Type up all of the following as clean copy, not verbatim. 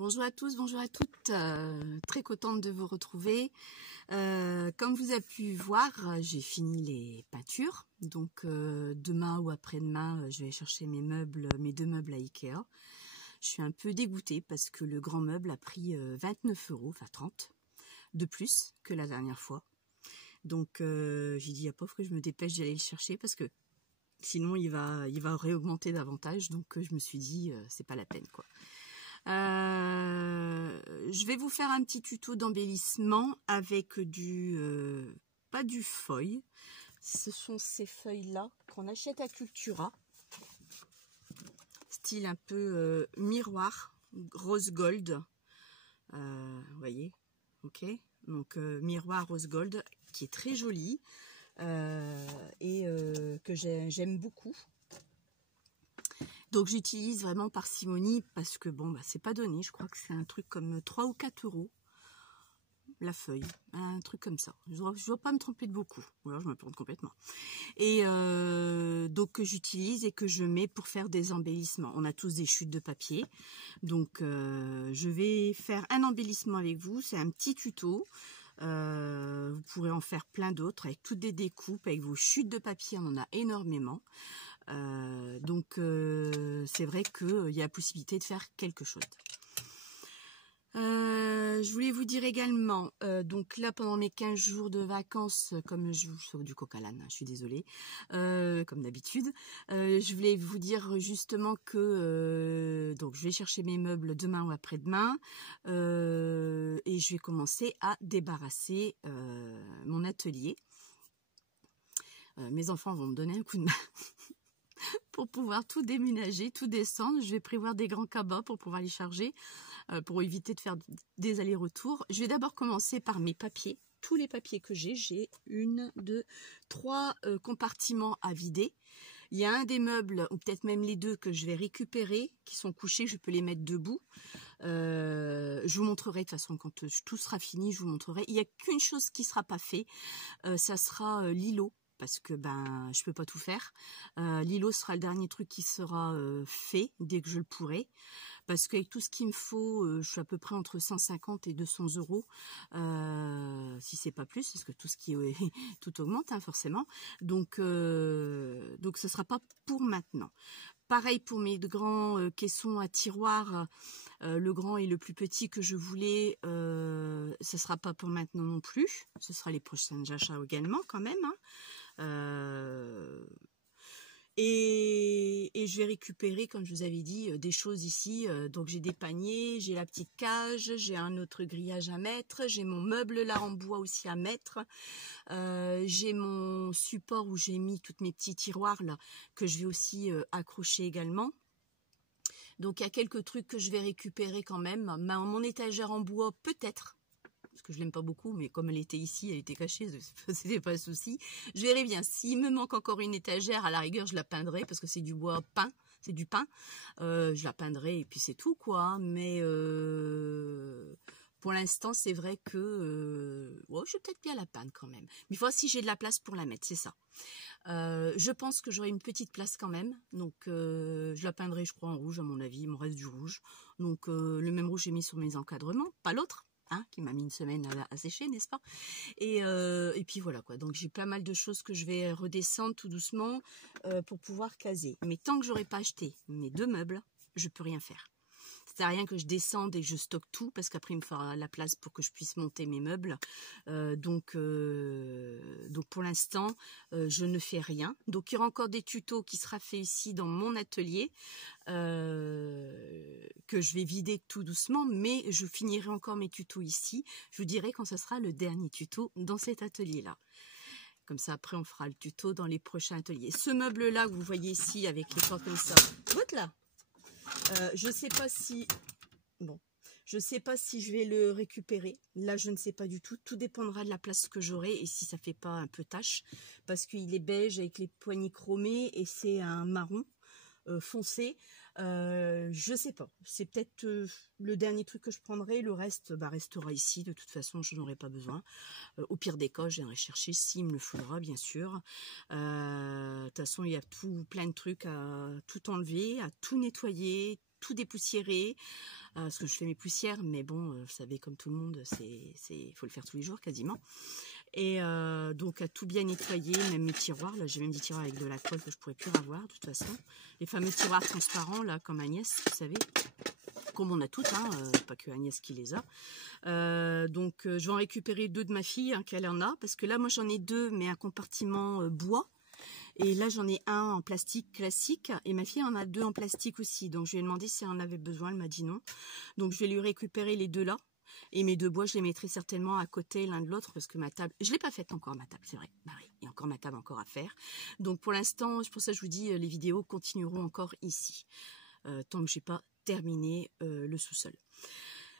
Bonjour à tous, bonjour à toutes, très contente de vous retrouver. Comme vous avez pu voir, j'ai fini les peintures, donc demain ou après-demain, je vais chercher mes deux meubles à Ikea. Je suis un peu dégoûtée parce que le grand meuble a pris 29 €, enfin 30, de plus que la dernière fois. Donc j'ai dit à pauvre que je me dépêche d'aller le chercher parce que sinon il va réaugmenter davantage, donc je me suis dit c'est pas la peine quoi. Je vais vous faire un petit tuto d'embellissement avec pas du feuille, ce sont ces feuilles là qu'on achète à Cultura, style un peu miroir rose gold, vous voyez, ok, donc miroir rose gold qui est très joli et que j'aime beaucoup. Donc j'utilise vraiment parcimonie parce que bon, c'est pas donné, je crois que c'est un truc comme 3 ou 4 € la feuille, un truc comme ça. Je dois pas me tromper de beaucoup, ou alors je me plante complètement. Et donc que j'utilise et que je mets pour faire des embellissements. On a tous des chutes de papier, donc je vais faire un embellissement avec vous, c'est un petit tuto. Vous pourrez en faire plein d'autres avec toutes des découpes, avec vos chutes de papier, on en a énormément. Donc c'est vrai qu'il y a la possibilité de faire quelque chose. Je voulais vous dire également, donc là pendant mes 15 jours de vacances, comme je vous sauve du coq à l'âne, je suis désolée, comme d'habitude, je voulais vous dire justement que donc je vais chercher mes meubles demain ou après-demain et je vais commencer à débarrasser mon atelier. Mes enfants vont me donner un coup de main pour pouvoir tout déménager, tout descendre. Je vais prévoir des grands cabas pour pouvoir les charger, pour éviter de faire des allers-retours. Je vais d'abord commencer par mes papiers. Tous les papiers que j'ai 1, 2, 3 compartiments à vider. Il y a un des meubles, ou peut-être même les deux, que je vais récupérer, qui sont couchés, je peux les mettre debout. Je vous montrerai de toute façon quand tout sera fini, je vous montrerai. Il n'y a qu'une chose qui ne sera pas fait, ça sera l'îlot. Parce que je peux pas tout faire. L'îlot sera le dernier truc qui sera fait dès que je le pourrai. Parce qu'avec tout ce qu'il me faut, je suis à peu près entre 150 et 200 €, si c'est pas plus, parce que tout ce qui est tout augmente forcément. Donc ce sera pas pour maintenant. Pareil pour mes grands caissons à tiroirs, le grand et le plus petit que je voulais, ce sera pas pour maintenant non plus. Ce sera les prochains achats également quand même. Et je vais récupérer, comme je vous avais dit, des choses ici. Donc j'ai des paniers, j'ai la petite cage, j'ai un autre grillage à mettre, j'ai mon meuble là en bois aussi à mettre, j'ai mon support où j'ai mis toutes mes petits tiroirs là que je vais aussi accrocher également. Donc il y a quelques trucs que je vais récupérer quand même. Mon étagère en bois peut-être, parce que je l'aime pas beaucoup, mais comme elle était ici, elle était cachée, c'était pas un souci. Je verrai bien. S'il me manque encore une étagère, à la rigueur, je la peindrai, parce que c'est du bois peint, c'est du pain. Je la peindrai et puis c'est tout, quoi. Mais pour l'instant, c'est vrai que je vais peut-être bien la peindre quand même. Mais il faut voir si j'ai de la place pour la mettre, c'est ça. Je pense que j'aurai une petite place quand même, donc je la peindrai, je crois, en rouge à mon avis. Il me reste du rouge, donc le même rouge j'ai mis sur mes encadrements, pas l'autre. Qui m'a mis une semaine à sécher, n'est-ce pas? Et puis voilà quoi. Donc j'ai pas mal de choses que je vais redescendre tout doucement pour pouvoir caser. Mais tant que j'aurai pas acheté mes deux meubles, je peux rien faire. C'est rien que je descende et que je stocke tout parce qu'après il me fera la place pour que je puisse monter mes meubles. Donc pour l'instant je ne fais rien. Donc il y aura encore des tutos qui sera fait ici dans mon atelier. Que je vais vider tout doucement, mais je finirai encore mes tutos ici. Je vous dirai quand ce sera le dernier tuto dans cet atelier là. Comme ça après on fera le tuto dans les prochains ateliers. Ce meuble là que vous voyez ici avec les portes comme ça, vote là. Je sais pas si je vais le récupérer. Là, je ne sais pas du tout. Tout dépendra de la place que j'aurai et si ça fait pas un peu tache. Parce qu'il est beige avec les poignées chromées et c'est un marron foncé. Je sais pas. C'est peut-être le dernier truc que je prendrai. Le reste restera ici. De toute façon, je n'en aurai pas besoin. Au pire des cas, je viendrai chercher s'il me le faudra, bien sûr. De toute façon, il y a plein de trucs à tout enlever, à tout nettoyer, tout dépoussiérer, parce que je fais mes poussières, mais bon, vous savez, comme tout le monde, faut le faire tous les jours quasiment. Et donc à tout bien nettoyer, même mes tiroirs, là j'ai même des tiroirs avec de la colle que je pourrais plus avoir de toute façon. Les fameux tiroirs transparents là, comme Agnès, vous savez, comme on a toutes, hein, pas que Agnès qui les a. Donc je vais en récupérer 2 de ma fille, hein, qu'elle en a, parce que là moi j'en ai 2, mais un compartiment bois. Et là, j'en ai un en plastique classique et ma fille en a 2 en plastique aussi. Donc, je lui ai demandé si elle en avait besoin. Elle m'a dit non. Donc, je vais lui récupérer les 2 là. Et mes 2 bois, je les mettrai certainement à côté l'un de l'autre parce que ma table... Je ne l'ai pas faite encore, ma table, c'est vrai. Bah oui, il y a encore ma table encore à faire. Donc, pour l'instant, c'est pour ça que je vous dis, les vidéos continueront encore ici. Tant que je n'ai pas terminé le sous-sol.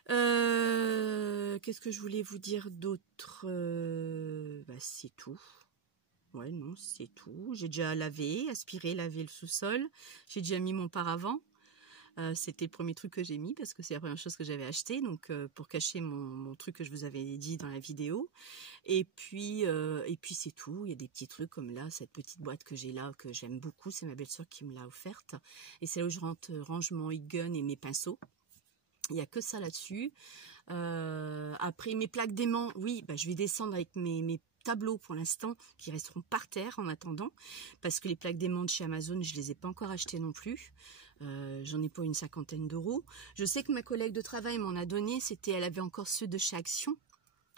Qu'est-ce que je voulais vous dire d'autre? Bah, c'est tout. Ouais, non, c'est tout. J'ai déjà lavé, aspiré, lavé le sous-sol. J'ai déjà mis mon paravent. C'était le premier truc que j'ai mis parce que c'est la première chose que j'avais acheté. Donc, pour cacher mon truc que je vous avais dit dans la vidéo. Et puis c'est tout. Il y a des petits trucs comme là, cette petite boîte que j'ai là, que j'aime beaucoup. C'est ma belle-sœur qui me l'a offerte. Et c'est là où je range mon heat gun et mes pinceaux. Il n'y a que ça là-dessus. Après, mes plaques d'aimant, oui, bah, je vais descendre avec mes tableaux pour l'instant qui resteront par terre en attendant, parce que les plaques d'aimant de chez Amazon, je les ai pas encore achetées non plus. J'en ai pour une 50aine d'euros. Je sais que ma collègue de travail m'en a donné, elle avait encore ceux de chez Action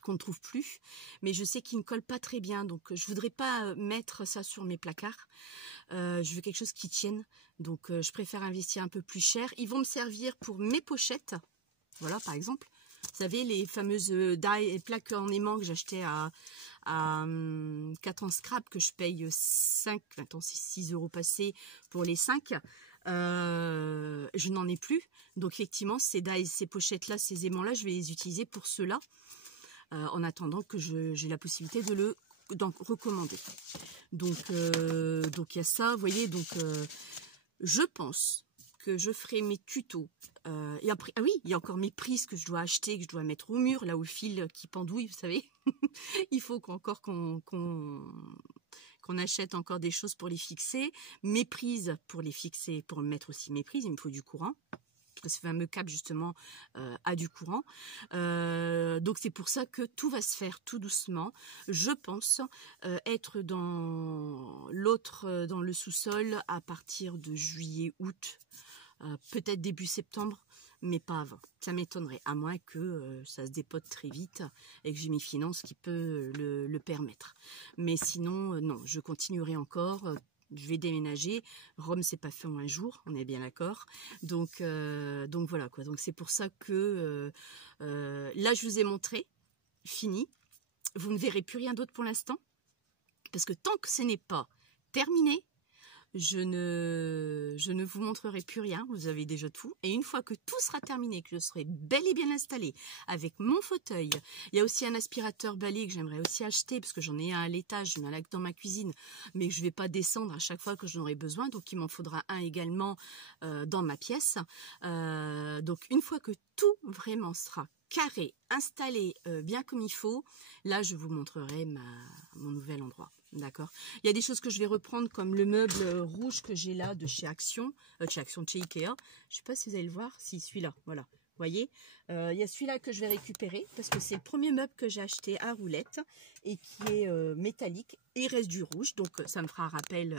qu'on ne trouve plus, mais je sais qu'ils ne collent pas très bien, donc je voudrais pas mettre ça sur mes placards. Je veux quelque chose qui tienne, donc je préfère investir un peu plus cher. Ils vont me servir pour mes pochettes, voilà par exemple. Vous savez, les fameuses plaques en aimant que j'achetais à 4 en scrap, que je paye 5, maintenant c'est 6 euros passés pour les 5. Je n'en ai plus. Donc effectivement, ces pochettes-là, ces aimants-là, je vais les utiliser pour ceux-là, en attendant que j'ai la possibilité de d'en recommander. Donc il y a ça, vous voyez, donc je pense que je ferai mes tutos. Et après, ah oui, il y a encore mes prises que je dois acheter, que je dois mettre au mur, là où le fil qui pendouille, vous savez. Il faut qu'on achète encore des choses pour les fixer. Mes prises pour les fixer, pour mettre aussi mes prises, il me faut du courant. Ce fameux câble justement a du courant. Donc c'est pour ça que tout va se faire tout doucement. Je pense être dans le sous-sol à partir de juillet, août, peut-être début septembre, mais pas avant. Ça m'étonnerait, à moins que ça se dépote très vite et que j'ai mes finances qui peut le permettre. Mais sinon, non, je continuerai encore. Je vais déménager. Rome, c'est pas fait en un jour, on est bien d'accord. Donc voilà quoi. Donc c'est pour ça que là, je vous ai montré, fini. Vous ne verrez plus rien d'autre pour l'instant, parce que tant que ce n'est pas terminé, je ne vous montrerai plus rien, vous avez déjà tout. Et une fois que tout sera terminé, que je serai bel et bien installée avec mon fauteuil, il y a aussi un aspirateur balai que j'aimerais aussi acheter, parce que j'en ai un à l'étage, j'en ai un dans ma cuisine, mais je ne vais pas descendre à chaque fois que j'en aurai besoin, donc il m'en faudra un également dans ma pièce. Donc une fois que tout vraiment sera carré, installé bien comme il faut, là je vous montrerai mon nouvel endroit. D'accord. Il y a des choses que je vais reprendre, comme le meuble rouge que j'ai là de chez Action, de chez Ikea. Je ne sais pas si vous allez le voir, si celui-là, voilà. Vous voyez, il y a celui-là que je vais récupérer parce que c'est le premier meuble que j'ai acheté à roulettes et qui est métallique. Et il reste du rouge, donc ça me fera rappel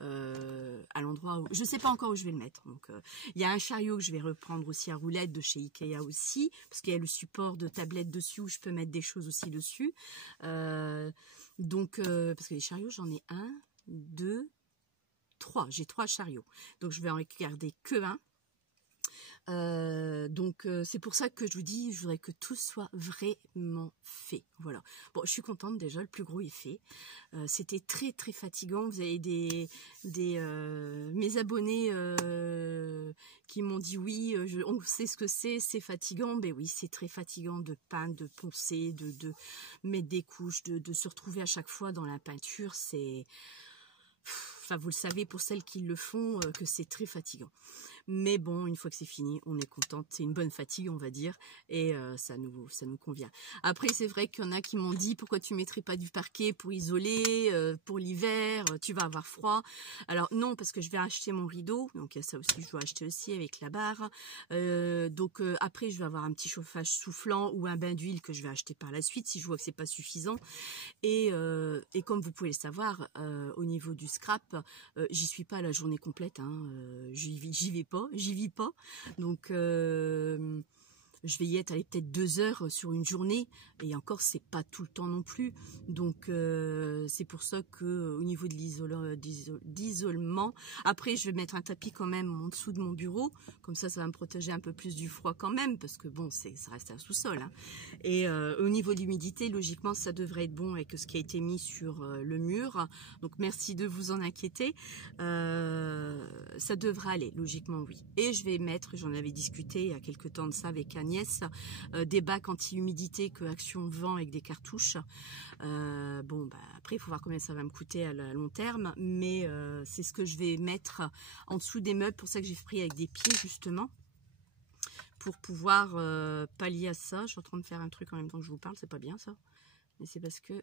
à l'endroit où... Je ne sais pas encore où je vais le mettre. Donc, il y a un chariot que je vais reprendre aussi à roulettes de chez Ikea aussi, parce qu'il y a le support de tablette dessus où je peux mettre des choses aussi dessus. Donc, parce que les chariots, j'en ai 1, 2, 3. J'ai 3 chariots. Donc, je vais en garder que un. Donc c'est pour ça que je vous dis, je voudrais que tout soit vraiment fait. Voilà. Bon, je suis contente déjà, le plus gros est fait. C'était très très fatigant. Vous avez mes abonnés qui m'ont dit oui, on sait ce que c'est fatigant. Ben oui, c'est très fatigant de peindre, de poncer, de mettre des couches, de se retrouver à chaque fois dans la peinture. C'est... Enfin, vous le savez pour celles qui le font, que c'est très fatigant. Mais bon, une fois que c'est fini, on est contente. C'est une bonne fatigue, on va dire, et ça nous convient. Après, c'est vrai qu'il y en a qui m'ont dit, pourquoi tu mettrais pas du parquet pour isoler, pour l'hiver, tu vas avoir froid. Alors non, parce que je vais acheter mon rideau, donc il y a ça aussi, je dois acheter aussi avec la barre. Donc après, je vais avoir un petit chauffage soufflant ou un bain d'huile que je vais acheter par la suite si je vois que c'est pas suffisant. Et comme vous pouvez le savoir, au niveau du scrap, j'y suis pas la journée complète, hein, j'y vis pas. Donc je vais y être allez, peut-être 2 heures sur une journée, et encore c'est pas tout le temps non plus. Donc c'est pour ça que au niveau de l'isolement, après je vais mettre un tapis quand même en dessous de mon bureau, comme ça va me protéger un peu plus du froid quand même, parce que bon, ça reste un sous-sol, hein. Et au niveau de l'humidité, logiquement ça devrait être bon avec ce qui a été mis sur le mur, donc merci de vous en inquiéter. Ça devrait aller, logiquement oui. Et je vais mettre, j'en avais discuté il y a quelques temps de ça avec Agnès, des bacs anti-humidité que Action vend avec des cartouches. Bon, bah, après il faut voir combien ça va me coûter à long terme, mais c'est ce que je vais mettre en dessous des meubles, pour ça que j'ai pris avec des pieds justement, pour pouvoir pallier à ça. Je suis en train de faire un truc en même temps que je vous parle, c'est pas bien ça, mais c'est parce que...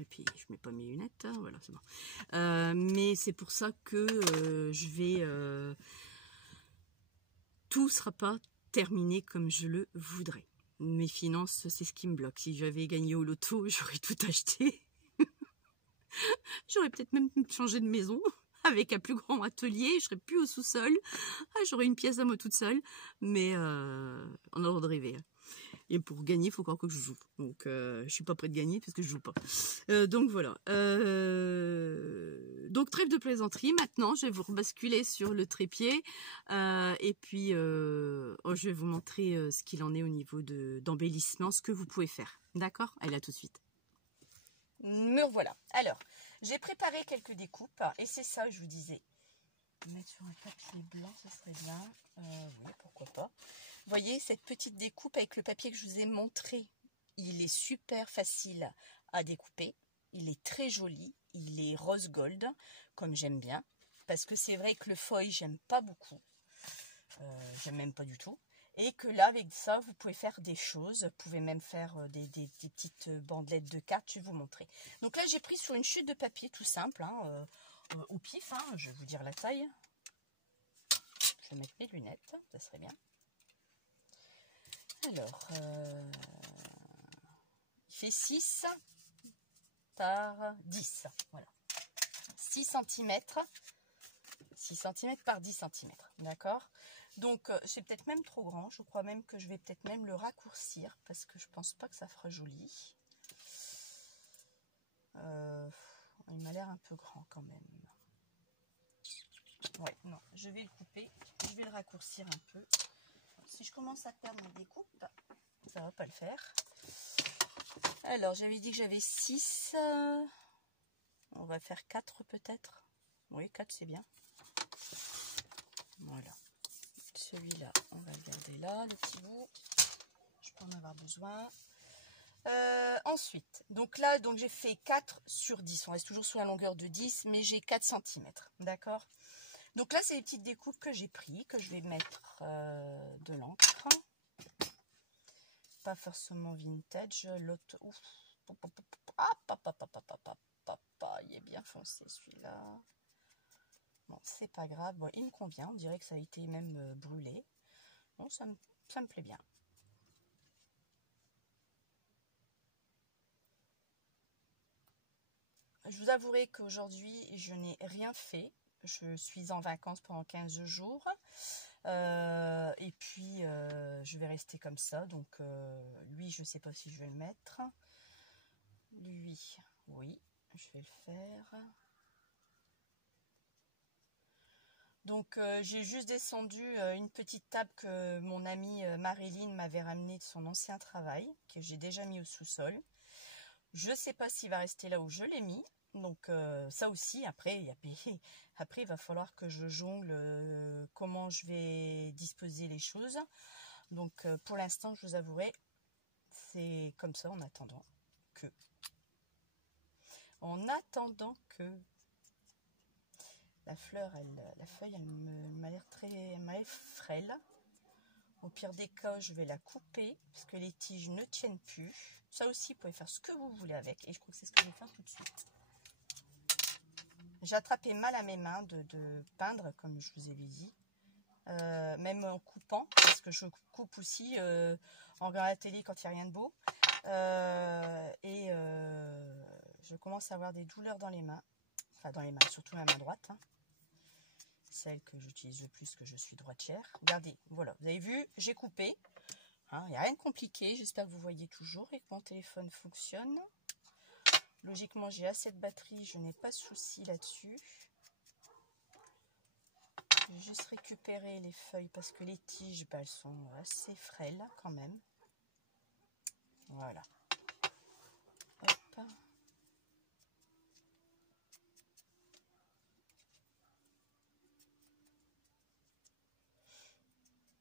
Et puis je mets pas mes lunettes, hein, voilà c'est bon. Mais c'est pour ça que je vais... tout sera pas terminé comme je le voudrais. Mes finances, c'est ce qui me bloque. Si j'avais gagné au loto, j'aurais tout acheté. J'aurais peut-être même changé de maison avec un plus grand atelier. Je serais plus au sous-sol. Ah, j'aurais une pièce à moi toute seule. Mais on a le droit de rêver. Et pour gagner, il faut encore que je joue. Donc, je suis pas prête de gagner parce que je joue pas. Donc, voilà. Donc, trêve de plaisanterie. Maintenant, je vais vous rebasculer sur le trépied. Et puis, je vais vous montrer ce qu'il en est au niveau d'embellissement, ce que vous pouvez faire. D'accord? Allez, à tout de suite. Me revoilà. Alors, j'ai préparé quelques découpes. Et c'est ça, je vous disais. Mettre sur un papier blanc, ce serait bien. Oui, pourquoi pas. Vous voyez, cette petite découpe avec le papier que je vous ai montré, il est super facile à découper. Il est très joli. Il est rose gold, comme j'aime bien. Parce que c'est vrai que le foil, j'aime pas beaucoup. J'aime même pas du tout. Et que là, avec ça, vous pouvez faire des choses. Vous pouvez même faire des petites bandelettes de cartes. Je vais vous montrer. Donc là, j'ai pris sur une chute de papier tout simple, hein, au pif. Hein, je vais vous dire la taille. Je vais mettre mes lunettes, ça serait bien. Alors, il fait 6 par 10. Voilà. 6 cm. 6 cm par 10 cm. D'accord? Donc, c'est peut-être même trop grand. Je crois même que je vais peut-être même le raccourcir parce que je pense pas que ça fera joli. Il m'a l'air un peu grand quand même. Ouais, non, je vais le couper. Je vais le raccourcir un peu. Si je commence à perdre mes découpes, ça va pas le faire. Alors, j'avais dit que j'avais 6. On va faire 4 peut-être. Oui, 4 c'est bien. Voilà. Celui-là, on va le garder là, le petit bout. Je peux en avoir besoin. Ensuite, donc là, j'ai fait 4 sur 10. On reste toujours sur la longueur de 10, mais j'ai 4 cm. D'accord? Donc là, c'est les petites découpes que j'ai pris, que je vais mettre de l'encre. Pas forcément vintage. L'autre. Il est bien foncé celui-là. Bon, c'est pas grave. Bon, il me convient. On dirait que ça a été même brûlé. Bon, ça me plaît bien. Je vous avouerai qu'aujourd'hui, je n'ai rien fait. Je suis en vacances pendant 15 jours. Et puis, je vais rester comme ça. Donc, lui, je ne sais pas si je vais le mettre. Lui, oui, je vais le faire. Donc, j'ai juste descendu une petite table que mon amie Marilyn m'avait ramenée de son ancien travail, que j'ai déjà mis au sous-sol. Je ne sais pas s'il va rester là où je l'ai mis. Donc, ça aussi, après, il va falloir que je jongle comment je vais disposer les choses. Donc, pour l'instant, je vous avouerai, c'est comme ça en attendant que. La fleur, la feuille, elle m'a l'air très frêle. Au pire des cas, je vais la couper parce que les tiges ne tiennent plus. Ça aussi, vous pouvez faire ce que vous voulez avec. Et je crois que c'est ce que je vais faire tout de suite. J'ai attrapé mal à mes mains de peindre, comme je vous avais dit. Même en coupant, parce que je coupe aussi en regardant la télé quand il n'y a rien de beau. Je commence à avoir des douleurs dans les mains. Enfin, dans les mains, surtout la main droite. Hein. Celle que j'utilise le plus, que je suis droitière. Regardez, voilà, vous avez vu, j'ai coupé. Il n'y a rien de compliqué, j'espère que vous voyez toujours et que mon téléphone fonctionne. Logiquement, j'ai assez de batterie, je n'ai pas de souci là-dessus. Je vais juste récupérer les feuilles parce que les tiges, elles sont assez frêles quand même. Voilà. Hop.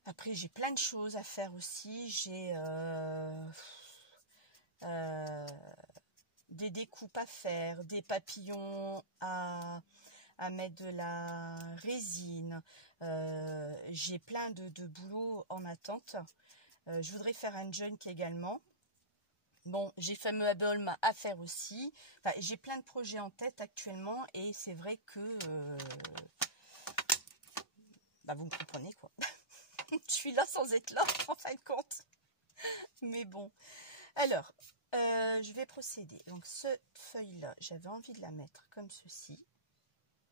Après, j'ai plein de choses à faire aussi. J'ai des découpes à faire, des papillons à mettre de la résine. J'ai plein de boulot en attente. Je voudrais faire un junk également. Bon, j'ai fameux album à faire aussi. Enfin, j'ai plein de projets en tête actuellement et c'est vrai que vous me comprenez quoi. Je suis là sans être là en fin de compte. Mais bon. Alors, je vais procéder. Donc, cette feuille-là, j'avais envie de la mettre comme ceci.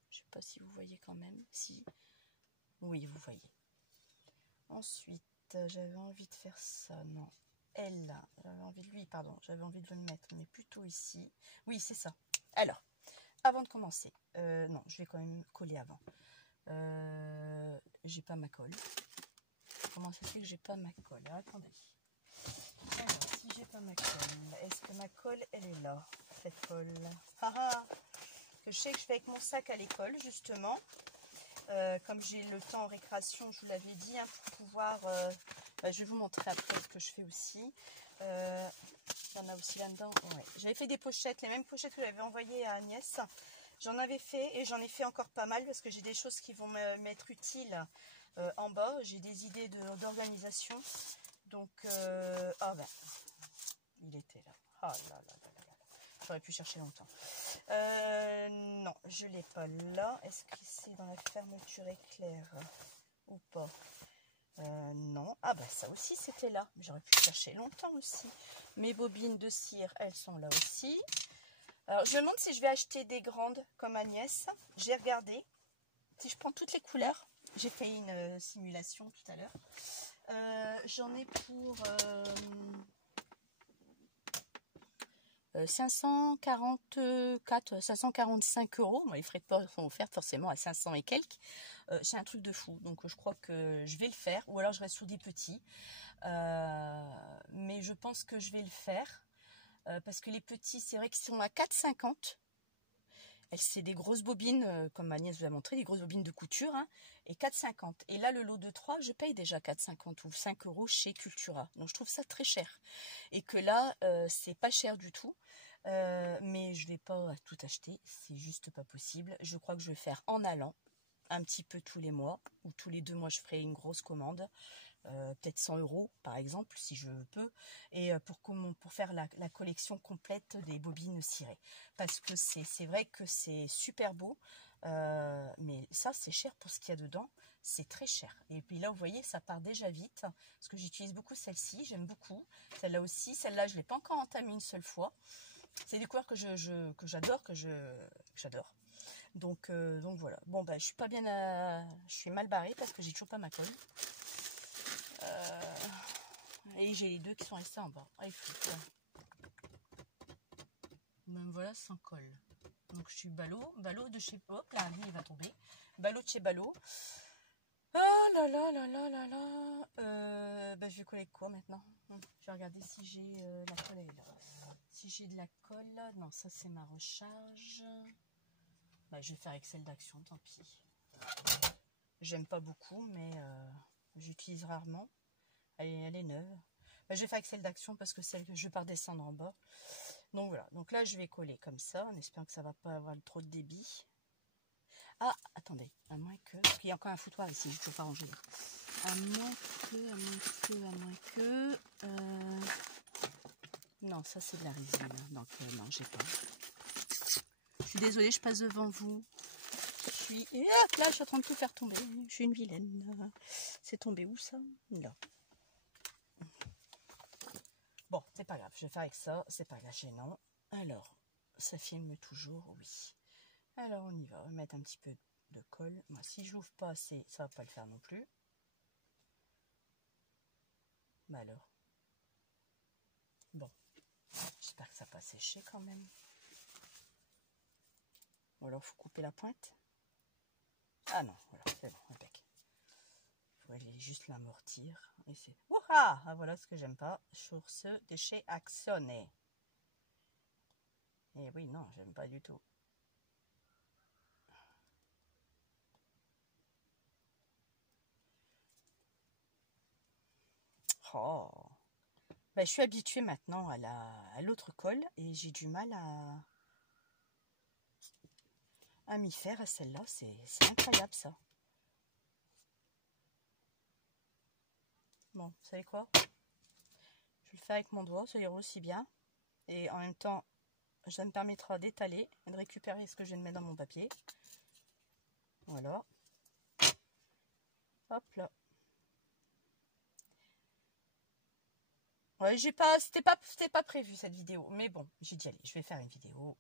Je ne sais pas si vous voyez quand même. Si. Oui, vous voyez. Ensuite, j'avais envie de faire ça. Non. Elle, j'avais envie de lui, pardon. J'avais envie de le mettre, mais plutôt ici. Oui, c'est ça. Alors, avant de commencer. Non, je vais quand même coller avant. J'ai pas ma colle. Comment ça se fait que j'ai pas ma colle? Attendez. Alors, si j'ai pas ma colle, est-ce que ma colle, elle est là? Cette colle. Que je sais que je fais avec mon sac à l'école, justement. Comme j'ai le temps en récréation, je vous l'avais dit, hein, pour pouvoir... je vais vous montrer après ce que je fais aussi. Il y en a aussi là-dedans. Ouais. J'avais fait des pochettes, les mêmes pochettes que j'avais envoyées à Agnès. J'en avais fait et j'en ai fait encore pas mal parce que j'ai des choses qui vont m'être utiles en bas. J'ai des idées d'organisation. Donc, il était là. Ah là là là là là. J'aurais pu chercher longtemps. Non, je ne l'ai pas là. Est-ce que c'est dans la fermeture éclair ou pas? Non. Ah ça aussi c'était là. J'aurais pu chercher longtemps aussi. Mes bobines de cire, elles sont là aussi. Alors, je me demande si je vais acheter des grandes comme Agnès. J'ai regardé. Si je prends toutes les couleurs, j'ai fait une simulation tout à l'heure. J'en ai pour 545 €. Bon, les frais de port sont offerts forcément à 500 et quelques. C'est un truc de fou. Donc, je crois que je vais le faire. Ou alors, je reste sur des petits. Mais je pense que je vais le faire. Parce que les petits, c'est vrai qu'ils sont à 4,50 €. C'est des grosses bobines, comme Agnès vous a montré, des grosses bobines de couture, hein, et 4,50 €. Et là, le lot de 3, je paye déjà 4,50 € ou 5 € chez Cultura. Donc, je trouve ça très cher. Et que là, c'est pas cher du tout. Mais je vais pas tout acheter, c'est juste pas possible. Je crois que je vais faire en allant, un petit peu tous les mois, ou tous les 2 mois, je ferai une grosse commande. Peut-être 100 € par exemple si je peux, et pour faire la collection complète des bobines cirées, parce que c'est vrai que c'est super beau, mais ça c'est cher pour ce qu'il y a dedans, c'est très cher. Et puis là vous voyez, ça part déjà vite parce que j'utilise beaucoup celle-ci, j'aime beaucoup celle-là aussi. Celle-là je l'ai pas encore entamée une seule fois, c'est des couleurs que j'adore, j'adore. Donc voilà. Bon je suis pas bien je suis mal barrée parce que j'ai toujours pas ma colle. Et j'ai les deux qui sont restés en bas. Même voilà, sans colle. Donc je suis ballot de chez Hop, là lui il va tomber. Ballot de chez Ballot. Ah là là là là là là. Je vais coller quoi maintenant? Je vais regarder si j'ai la colle, elle est là. Si j'ai de la colle, non, ça c'est ma recharge. Je vais faire avec celle d'Action, tant pis. J'aime pas beaucoup, mais j'utilise rarement. Elle est neuve. Je vais faire avec celle d'Action parce que celle que je vais pas redescendre en bas. Donc voilà. Donc là, je vais coller comme ça en espérant que ça va pas avoir trop de débit. Ah, attendez, à moins que... Parce qu'il y a encore un foutoir ici, je ne peux pas ranger. À moins que... Non, ça c'est de la résine, donc non, j'ai pas. Je suis désolée, je passe devant vous. Et hop, là, je suis en train de tout faire tomber. Je suis une vilaine. C'est tombé où ça? Là. Bon, c'est pas grave, je vais faire avec ça, c'est pas là gênant. Alors, ça filme toujours, oui. Alors on y va, on va mettre un petit peu de colle. Moi, si je l'ouvre pas assez, ça va pas le faire non plus. Bah alors. Bon, j'espère que ça va pas sécher quand même. Ou alors faut couper la pointe. Ah non, voilà, c'est bon, impec. Il faut aller juste l'amortir. Et c'est... Ouah, ah, voilà ce que j'aime pas. Sur ce déchet actionné. Et oui, non, j'aime pas du tout. Oh. Ben, je suis habituée maintenant à l'autre colle et j'ai du mal à m'y faire à celle-là. C'est incroyable ça. Bon, vous savez quoi? Je vais le faire avec mon doigt, ça ira aussi bien. Et en même temps, ça me permettra d'étaler et de récupérer ce que je viens de mettre dans mon papier. Voilà. Hop là. Ouais, c'était pas prévu cette vidéo, mais bon, j'ai dit allez, je vais faire une vidéo.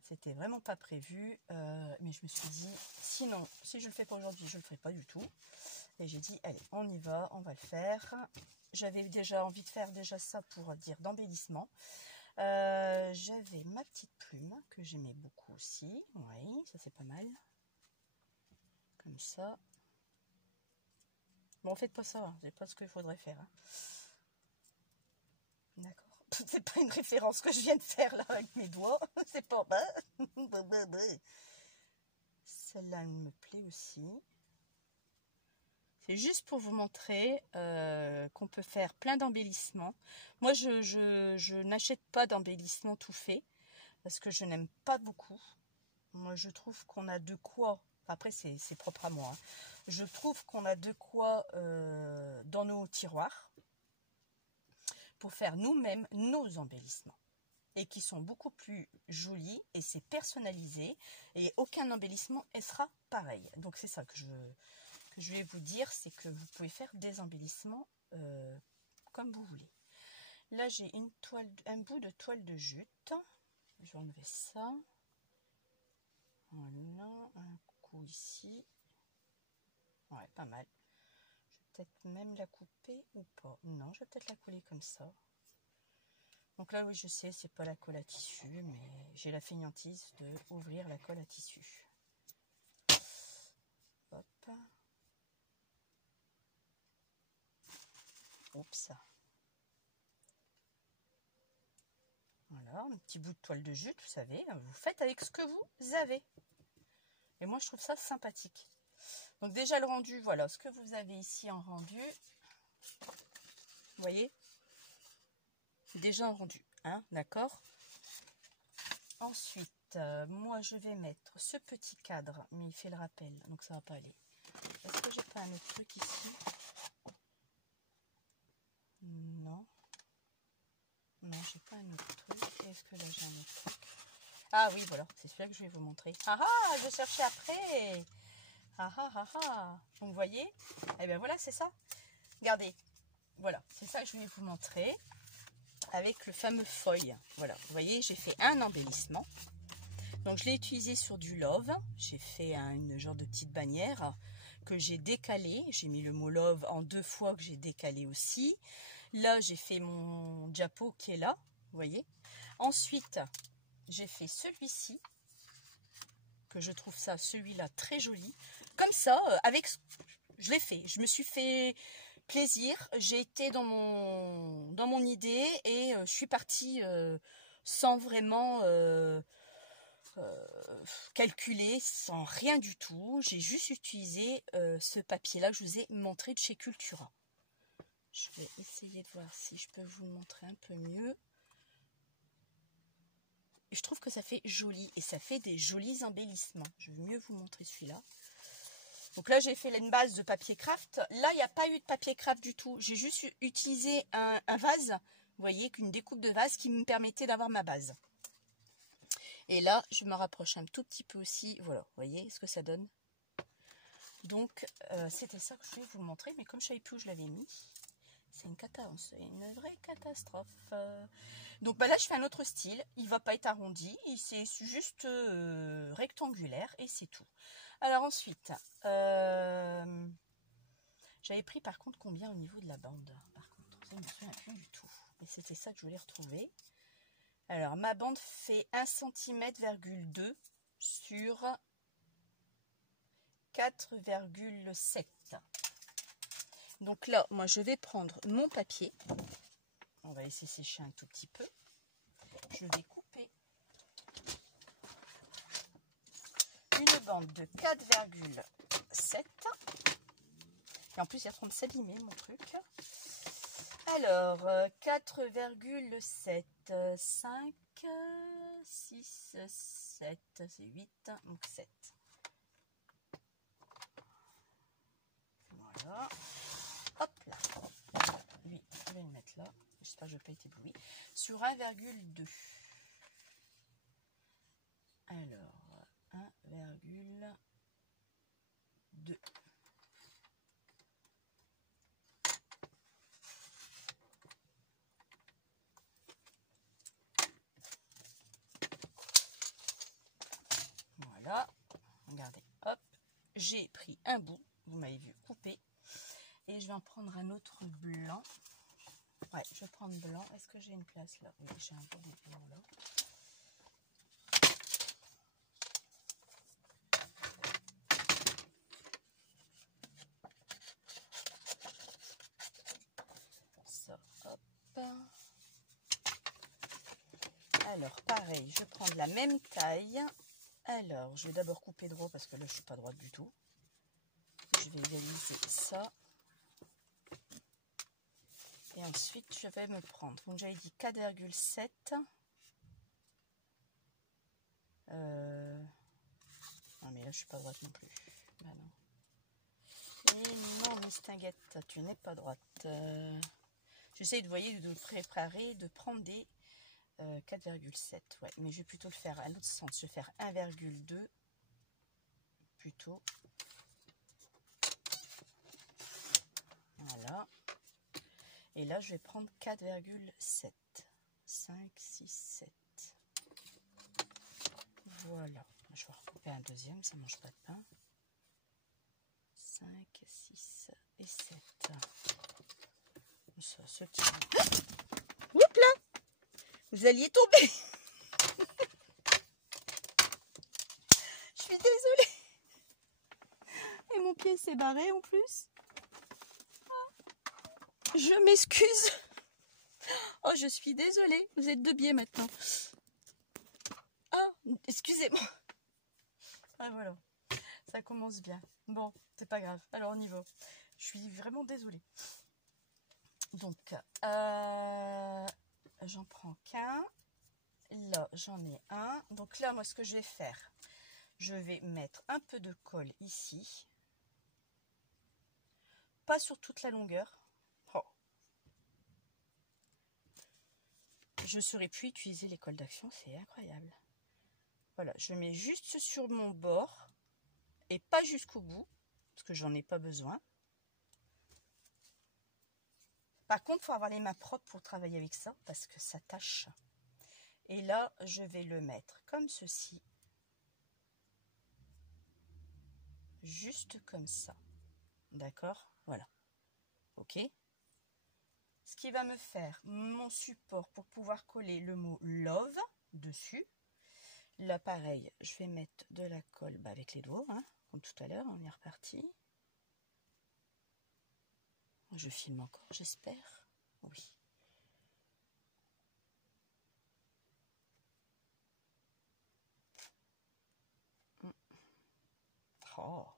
C'était vraiment pas prévu, mais je me suis dit, sinon, si je le fais pas aujourd'hui, je le ferai pas du tout. Et j'ai dit allez, on y va, on va le faire. J'avais déjà envie de faire déjà ça pour dire d'embellissement. J'avais ma petite plume que j'aimais beaucoup aussi. Oui, ça c'est pas mal. Comme ça. Bon, faites pas ça, c'est pas ce qu'il faudrait faire. Hein. D'accord. C'est pas une référence que je viens de faire là avec mes doigts. C'est pas... Celle-là me plaît aussi. C'est juste pour vous montrer qu'on peut faire plein d'embellissements. Moi, je n'achète pas d'embellissement tout fait parce que je n'aime pas beaucoup. Moi, je trouve qu'on a de quoi... Après, c'est propre à moi. Hein. Je trouve qu'on a de quoi dans nos tiroirs pour faire nous-mêmes nos embellissements. Et qui sont beaucoup plus jolis et c'est personnalisé. Et aucun embellissement ne sera pareil. Donc, c'est ça que je vais vous dire, c'est que vous pouvez faire des embellissements comme vous voulez. Là, j'ai un bout de toile de jute. Je vais enlever ça. Voilà, un coup ici. Ouais, pas mal. Je vais peut-être même la couper ou pas. Non, je vais peut-être la coller comme ça. Donc là, oui, je sais, c'est pas la colle à tissu, mais j'ai la fainéantise de ouvrir la colle à tissu. Hop. Oups. Voilà, un petit bout de toile de jute, vous savez, vous faites avec ce que vous avez. Et moi, je trouve ça sympathique. Donc déjà le rendu, voilà, ce que vous avez ici en rendu. Vous voyez? Déjà en rendu, hein, d'accord? Ensuite, moi, je vais mettre ce petit cadre, mais il fait le rappel, donc ça va pas aller. Est-ce que j'ai pas un autre truc ici? Non. Non, j'ai pas un autre truc. Est-ce que là, j'ai un autre truc? Ah oui, voilà, c'est celui-là que je vais vous montrer. Ah ah, je cherchais après. Ah ah ah ah. Donc, vous voyez? Eh bien, voilà, c'est ça. Regardez. Voilà, c'est ça que je vais vous montrer. Avec le fameux foil. Voilà, vous voyez, j'ai fait un embellissement. Donc, je l'ai utilisé sur du love. J'ai fait une genre de petite bannière que j'ai décalée. J'ai mis le mot love en 2 fois que j'ai décalé aussi. Là, j'ai fait mon diapo qui est là. Vous voyez? Ensuite, j'ai fait celui-ci. Que je trouve ça, celui-là, très joli. Comme ça, je l'ai fait. Je me suis fait plaisir. J'ai été dans mon idée et je suis partie sans vraiment calculer, sans rien du tout. J'ai juste utilisé ce papier-là que je vous ai montré de chez Cultura. Je vais essayer de voir si je peux vous le montrer un peu mieux. Et je trouve que ça fait joli. Et ça fait des jolis embellissements. Je vais mieux vous montrer celui-là. Donc là, j'ai fait une base de papier craft. Là, il n'y a pas eu de papier craft du tout. J'ai juste utilisé un vase. Vous voyez, qu'une découpe de vase qui me permettait d'avoir ma base. Et là, je me rapproche un tout petit peu aussi. Voilà, vous voyez ce que ça donne. Donc, c'était ça que je voulais vous montrer. Mais comme je ne savais plus où je l'avais mis, c'est une vraie catastrophe. Donc bah là, je fais un autre style. Il ne va pas être arrondi. C'est juste rectangulaire et c'est tout. Alors ensuite, j'avais pris par contre combien au niveau de la bande? Par contre, ça, je ne me souviens plus du tout. Mais c'était ça que je voulais retrouver. Alors, ma bande fait 1,2 cm sur 4,7. Donc là, moi, je vais prendre mon papier. On va laisser sécher un tout petit peu. Je vais couper une bande de 4,7. Et en plus, il est en train de s'abîmer, mon truc. Alors, 4,7, 5, 6, 7, c'est 8, donc 7. Voilà. Hop là. Lui, je vais le mettre là. J'espère que je ne vais pas être ébloui. Sur 1,2. Alors, 1,2. Voilà. Regardez. Hop. J'ai pris un bout. Vous m'avez vu couper. Et je vais en prendre un autre blanc. Ouais, je vais prendre blanc. Est-ce que j'ai une place là? Oui, j'ai un peu de blanc là. Ça, hop. Alors, pareil, je prends de la même taille. Alors, je vais d'abord couper droit parce que là, je ne suis pas droite du tout. Je vais égaliser ça. Et ensuite, je vais me prendre, donc j'avais dit 4,7. Non, mais là, je suis pas droite non plus. Bah non. Et non, Mistinguette, tu n'es pas droite. J'essaye de, voyez, de préparer, de prendre des 4,7. Ouais, mais je vais plutôt le faire à l'autre sens. Je vais faire 1,2 plutôt. Voilà. Et là, je vais prendre 4,7. 5, 6, 7. Voilà. Je vais recouper un deuxième, ça ne mange pas de pain. 5, 6 et 7. Ça, ce petit... Oups là! Vous alliez tomber! Je suis désolée! Et mon pied s'est barré en plus. Je m'excuse. Oh, je suis désolée. Vous êtes de biais maintenant. Ah, excusez-moi. Ah, voilà. Ça commence bien. Bon, c'est pas grave. Alors, on y va. Je suis vraiment désolée. Donc, j'en prends qu'un. Là, j'en ai un. Donc là, moi, ce que je vais faire, je vais mettre un peu de colle ici. Pas sur toute la longueur. Je ne saurais plus utiliser les colles d'action, c'est incroyable. Voilà, je mets juste sur mon bord et pas jusqu'au bout, parce que j'en ai pas besoin. Par contre, il faut avoir les mains propres pour travailler avec ça, parce que ça tâche. Et là, je vais le mettre comme ceci. Juste comme ça. D'accord? Voilà. Ok? Ce qui va me faire mon support pour pouvoir coller le mot love dessus. Là, pareil, je vais mettre de la colle avec les doigts, hein, comme tout à l'heure. On est reparti. Je filme encore, j'espère. Oui. Oh.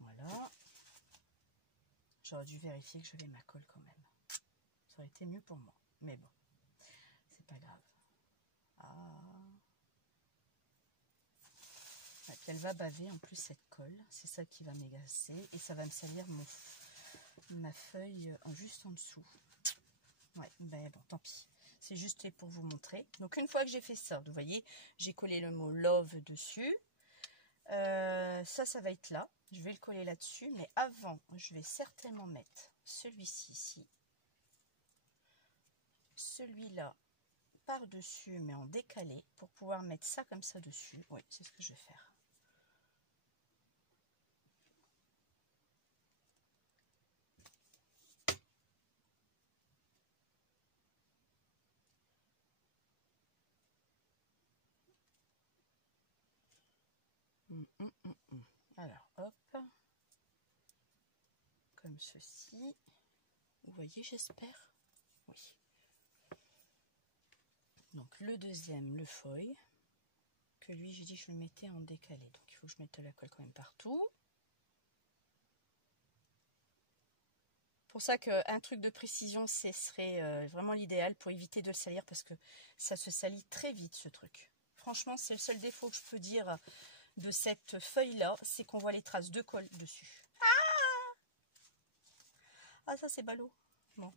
Voilà. J'aurais dû vérifier que j'avais ma colle quand même. Ça aurait été mieux pour moi. Mais bon, c'est pas grave. Et puis elle va baver en plus cette colle. C'est ça qui va m'agacer. Et ça va me salir ma feuille juste en dessous. Ouais, ben bon, tant pis. C'est juste pour vous montrer. Donc une fois que j'ai fait ça, vous voyez, j'ai collé le mot love dessus. Ça va être là. Je vais le coller là-dessus. Mais avant, je vais certainement mettre celui-ci ici. Celui-là par-dessus, mais en décalé, pour pouvoir mettre ça comme ça dessus. Oui, c'est ce que je vais faire. Alors, hop. Comme ceci. Vous voyez, j'espère. Oui. Donc, le deuxième, le feuille. Que lui, j'ai dit que je le mettais en décalé. Donc, il faut que je mette de la colle quand même partout. Pour ça qu'un truc de précision, ce serait vraiment l'idéal pour éviter de le salir parce que ça se salit très vite, ce truc. Franchement, c'est le seul défaut que je peux dire de cette feuille-là, c'est qu'on voit les traces de colle dessus. Ah, ça, c'est ballot. Bon.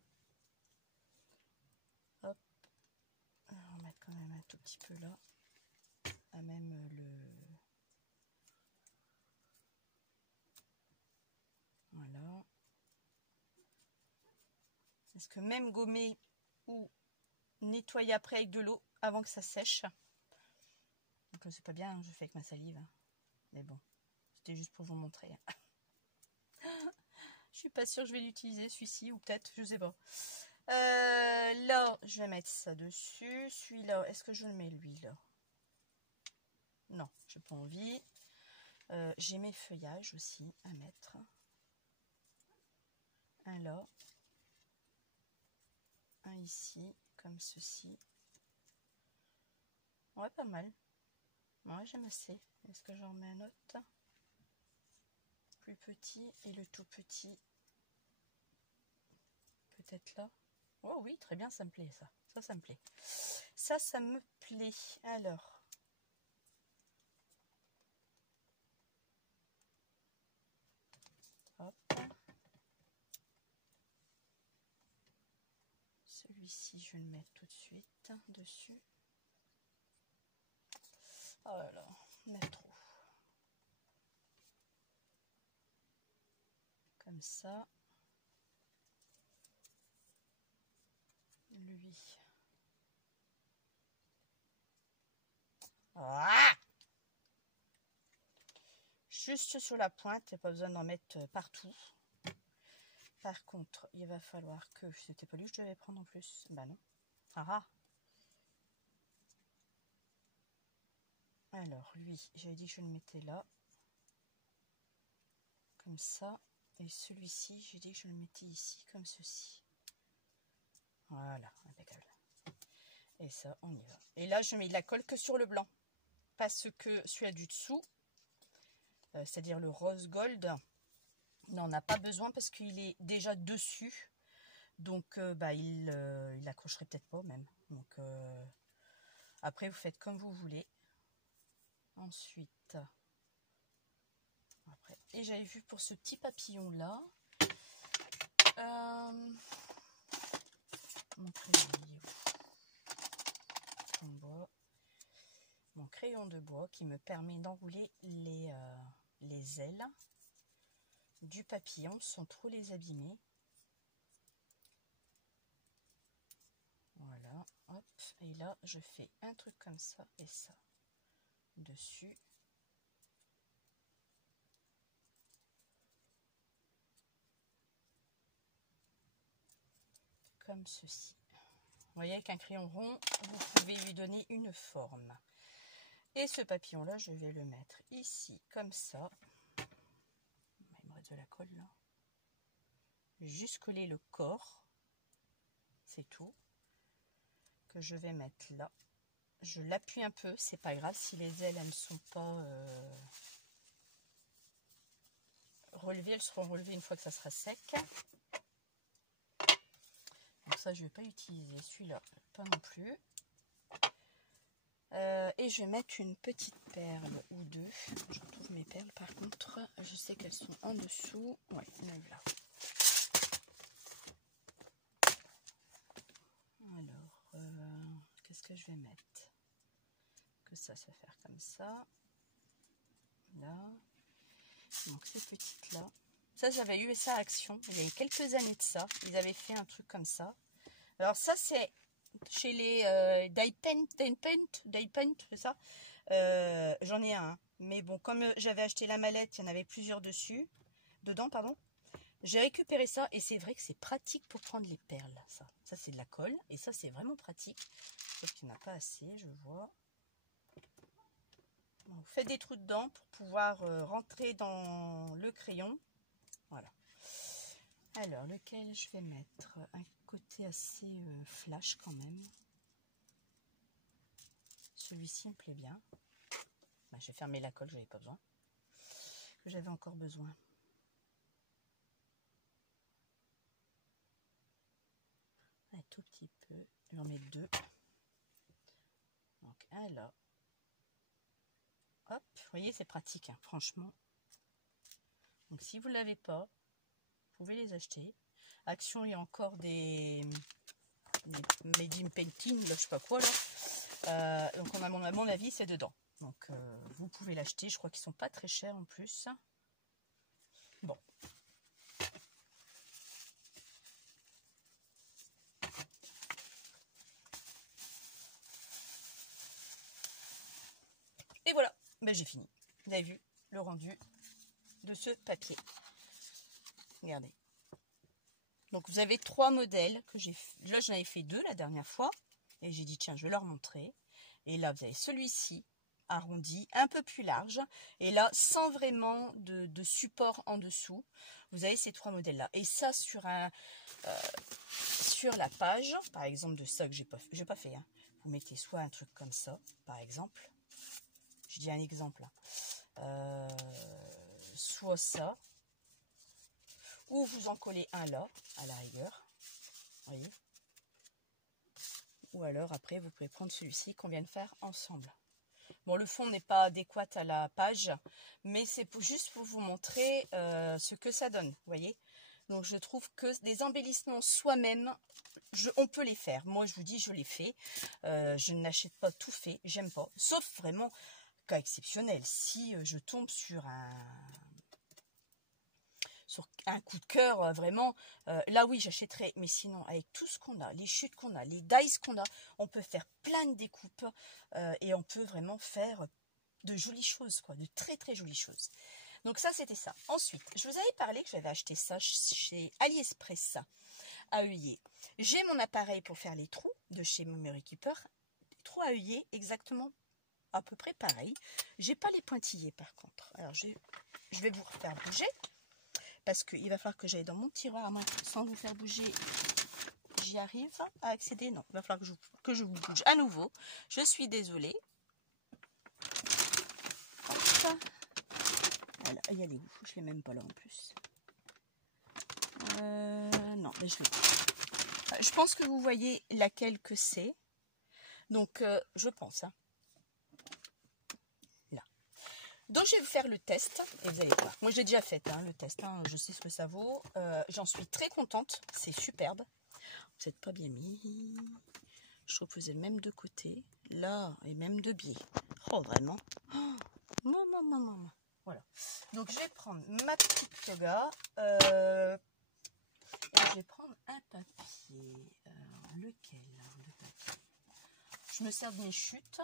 Hop. Alors, on va mettre quand même un tout petit peu là. À même le... Voilà. Parce que même gommer ou nettoyer après avec de l'eau avant que ça sèche. Donc c'est pas bien, je fais avec ma salive. Mais bon, c'était juste pour vous montrer. Je suis pas sûre que je vais l'utiliser celui-ci ou peut-être, je sais pas. Là, je vais mettre ça dessus. Celui-là, est-ce que je le mets lui là? Non, j'ai pas envie. J'ai mes feuillages aussi à mettre. Un là. Un ici, comme ceci. Ouais, pas mal. Ouais, j'aime assez. Est-ce que j'en mets un autre? Plus petit et le tout petit. Peut-être là. Oh oui, très bien, ça me plaît ça. Ça me plaît. Ça me plaît. Alors. Hop. Celui-ci, je vais le mettre tout de suite dessus. Oh là là, mettre trop. Comme ça. Lui. Ah, juste sur la pointe, il n'y a pas besoin d'en mettre partout. Par contre, il va falloir que... C'était pas lui que je devais prendre en plus. Bah non. Ah. Alors, lui, j'avais dit que je le mettais là. Comme ça. Et celui-ci, j'ai dit que je le mettais ici, comme ceci. Voilà, impeccable. Et ça, on y va. Et là, je mets de la colle que sur le blanc. Parce que celui-là du dessous, c'est-à-dire le rose gold, n'en a pas besoin parce qu'il est déjà dessus. Donc, bah, il accrocherait peut-être pas même. Donc, après, vous faites comme vous voulez. Ensuite, après. Et j'avais vu pour ce petit papillon là, mon crayon de bois qui me permet d'enrouler les ailes du papillon sans trop les abîmer. Voilà, hop, et là je fais un truc comme ça et ça dessus. Comme ceci. Vous voyez, avec un crayon rond, vous pouvez lui donner une forme. Et ce papillon là, je vais le mettre ici, comme ça. Il me reste de la colle là. Juste coller le corps. C'est tout. Que je vais mettre là. Je l'appuie un peu, c'est pas grave si les ailes elles ne sont pas relevées, elles seront relevées une fois que ça sera sec. Donc ça je vais pas utiliser celui-là, pas non plus. Et je vais mettre une petite perle ou deux. Je retrouve mes perles par contre. Je sais qu'elles sont en dessous. Ouais, là. Alors, qu'est-ce que je vais mettre? Que ça va faire comme ça. Là. Donc ces petites là. Ça, j'avais eu ça à Action. Il y a eu quelques années de ça. Ils avaient fait un truc comme ça. Alors ça, c'est chez les Dye Paint, c'est ça. J'en ai un. Mais bon, comme j'avais acheté la mallette, il y en avait plusieurs dedans, pardon. J'ai récupéré ça et c'est vrai que c'est pratique pour prendre les perles. Ça c'est de la colle et ça c'est vraiment pratique. Sauf qu'il n'y en a pas assez, je vois. Donc, faites des trous dedans pour pouvoir rentrer dans le crayon. Voilà. Alors, lequel je vais mettre? Un côté assez flash quand même. Celui-ci me plaît bien. Bah, je vais fermer la colle, j'avais pas besoin. J'avais encore besoin. Un tout petit peu. Je vais en mettre deux. Donc un là. Hop, vous voyez, c'est pratique, hein, franchement. Donc si vous ne l'avez pas, vous pouvez les acheter. Action, il y a encore des Made in Painting, là, je sais pas quoi là. Donc à mon avis, c'est dedans. Donc vous pouvez l'acheter. Je crois qu'ils sont pas très chers en plus. Bon. Et voilà, ben, j'ai fini. Vous avez vu le rendu de ce papier. Regardez. Donc vous avez 3 modèles que j'ai. Là j'en avais fait 2 la dernière fois. Et j'ai dit tiens je vais leur montrer. Et là vous avez celui-ci arrondi, un peu plus large. Et là sans vraiment de support en dessous. Vous avez ces 3 modèles là. Et ça sur la page, par exemple de ça que j'ai pas fait. Hein. Vous mettez soit un truc comme ça, par exemple. Je dis un exemple. Soit ça. Ou vous en collez un là, à la rigueur. Voyez. Ou alors après, vous pouvez prendre celui-ci qu'on vient de faire ensemble. Bon, le fond n'est pas adéquat à la page, mais c'est juste pour vous montrer ce que ça donne. Voyez. Donc je trouve que des embellissements soi-même, on peut les faire. Moi, je vous dis, je les fais. Je n'achète pas tout fait, j'aime pas. Sauf vraiment, cas exceptionnel, si je tombe sur un coup de cœur, vraiment, là oui j'achèterais, mais sinon avec tout ce qu'on a, les chutes qu'on a, les dies qu'on a, on peut faire plein de découpes et on peut vraiment faire de jolies choses, quoi, de très très jolies choses. Donc ça c'était ça. Ensuite, je vous avais parlé que j'avais acheté ça chez AliExpress à œillet. J'ai mon appareil pour faire les trous de chez Memory Keeper, les trous à œillet exactement à peu près pareil. J'ai pas les pointillés par contre. Alors je vais vous refaire bouger. Parce qu'il va falloir que j'aille dans mon tiroir, à moins sans vous faire bouger, j'y arrive à accéder. Non, il va falloir que je vous bouge à nouveau. Je suis désolée. Hop. Voilà, il y a des où? Je ne l'ai même pas là en plus. Non, mais je pense que vous voyez laquelle que c'est. Donc, je pense. Hein. Donc je vais vous faire le test et vous allez voir. Moi j'ai déjà fait le test, hein, je sais ce que ça vaut. J'en suis très contente, c'est superbe. Vous n'êtes pas bien mis. Je trouve que vous êtes le même de côté, là et même de biais. Oh vraiment. Oh, maman. Voilà. Donc je vais prendre ma petite toga. Et je vais prendre un papier. Lequel le papier? Je me sers de mes chutes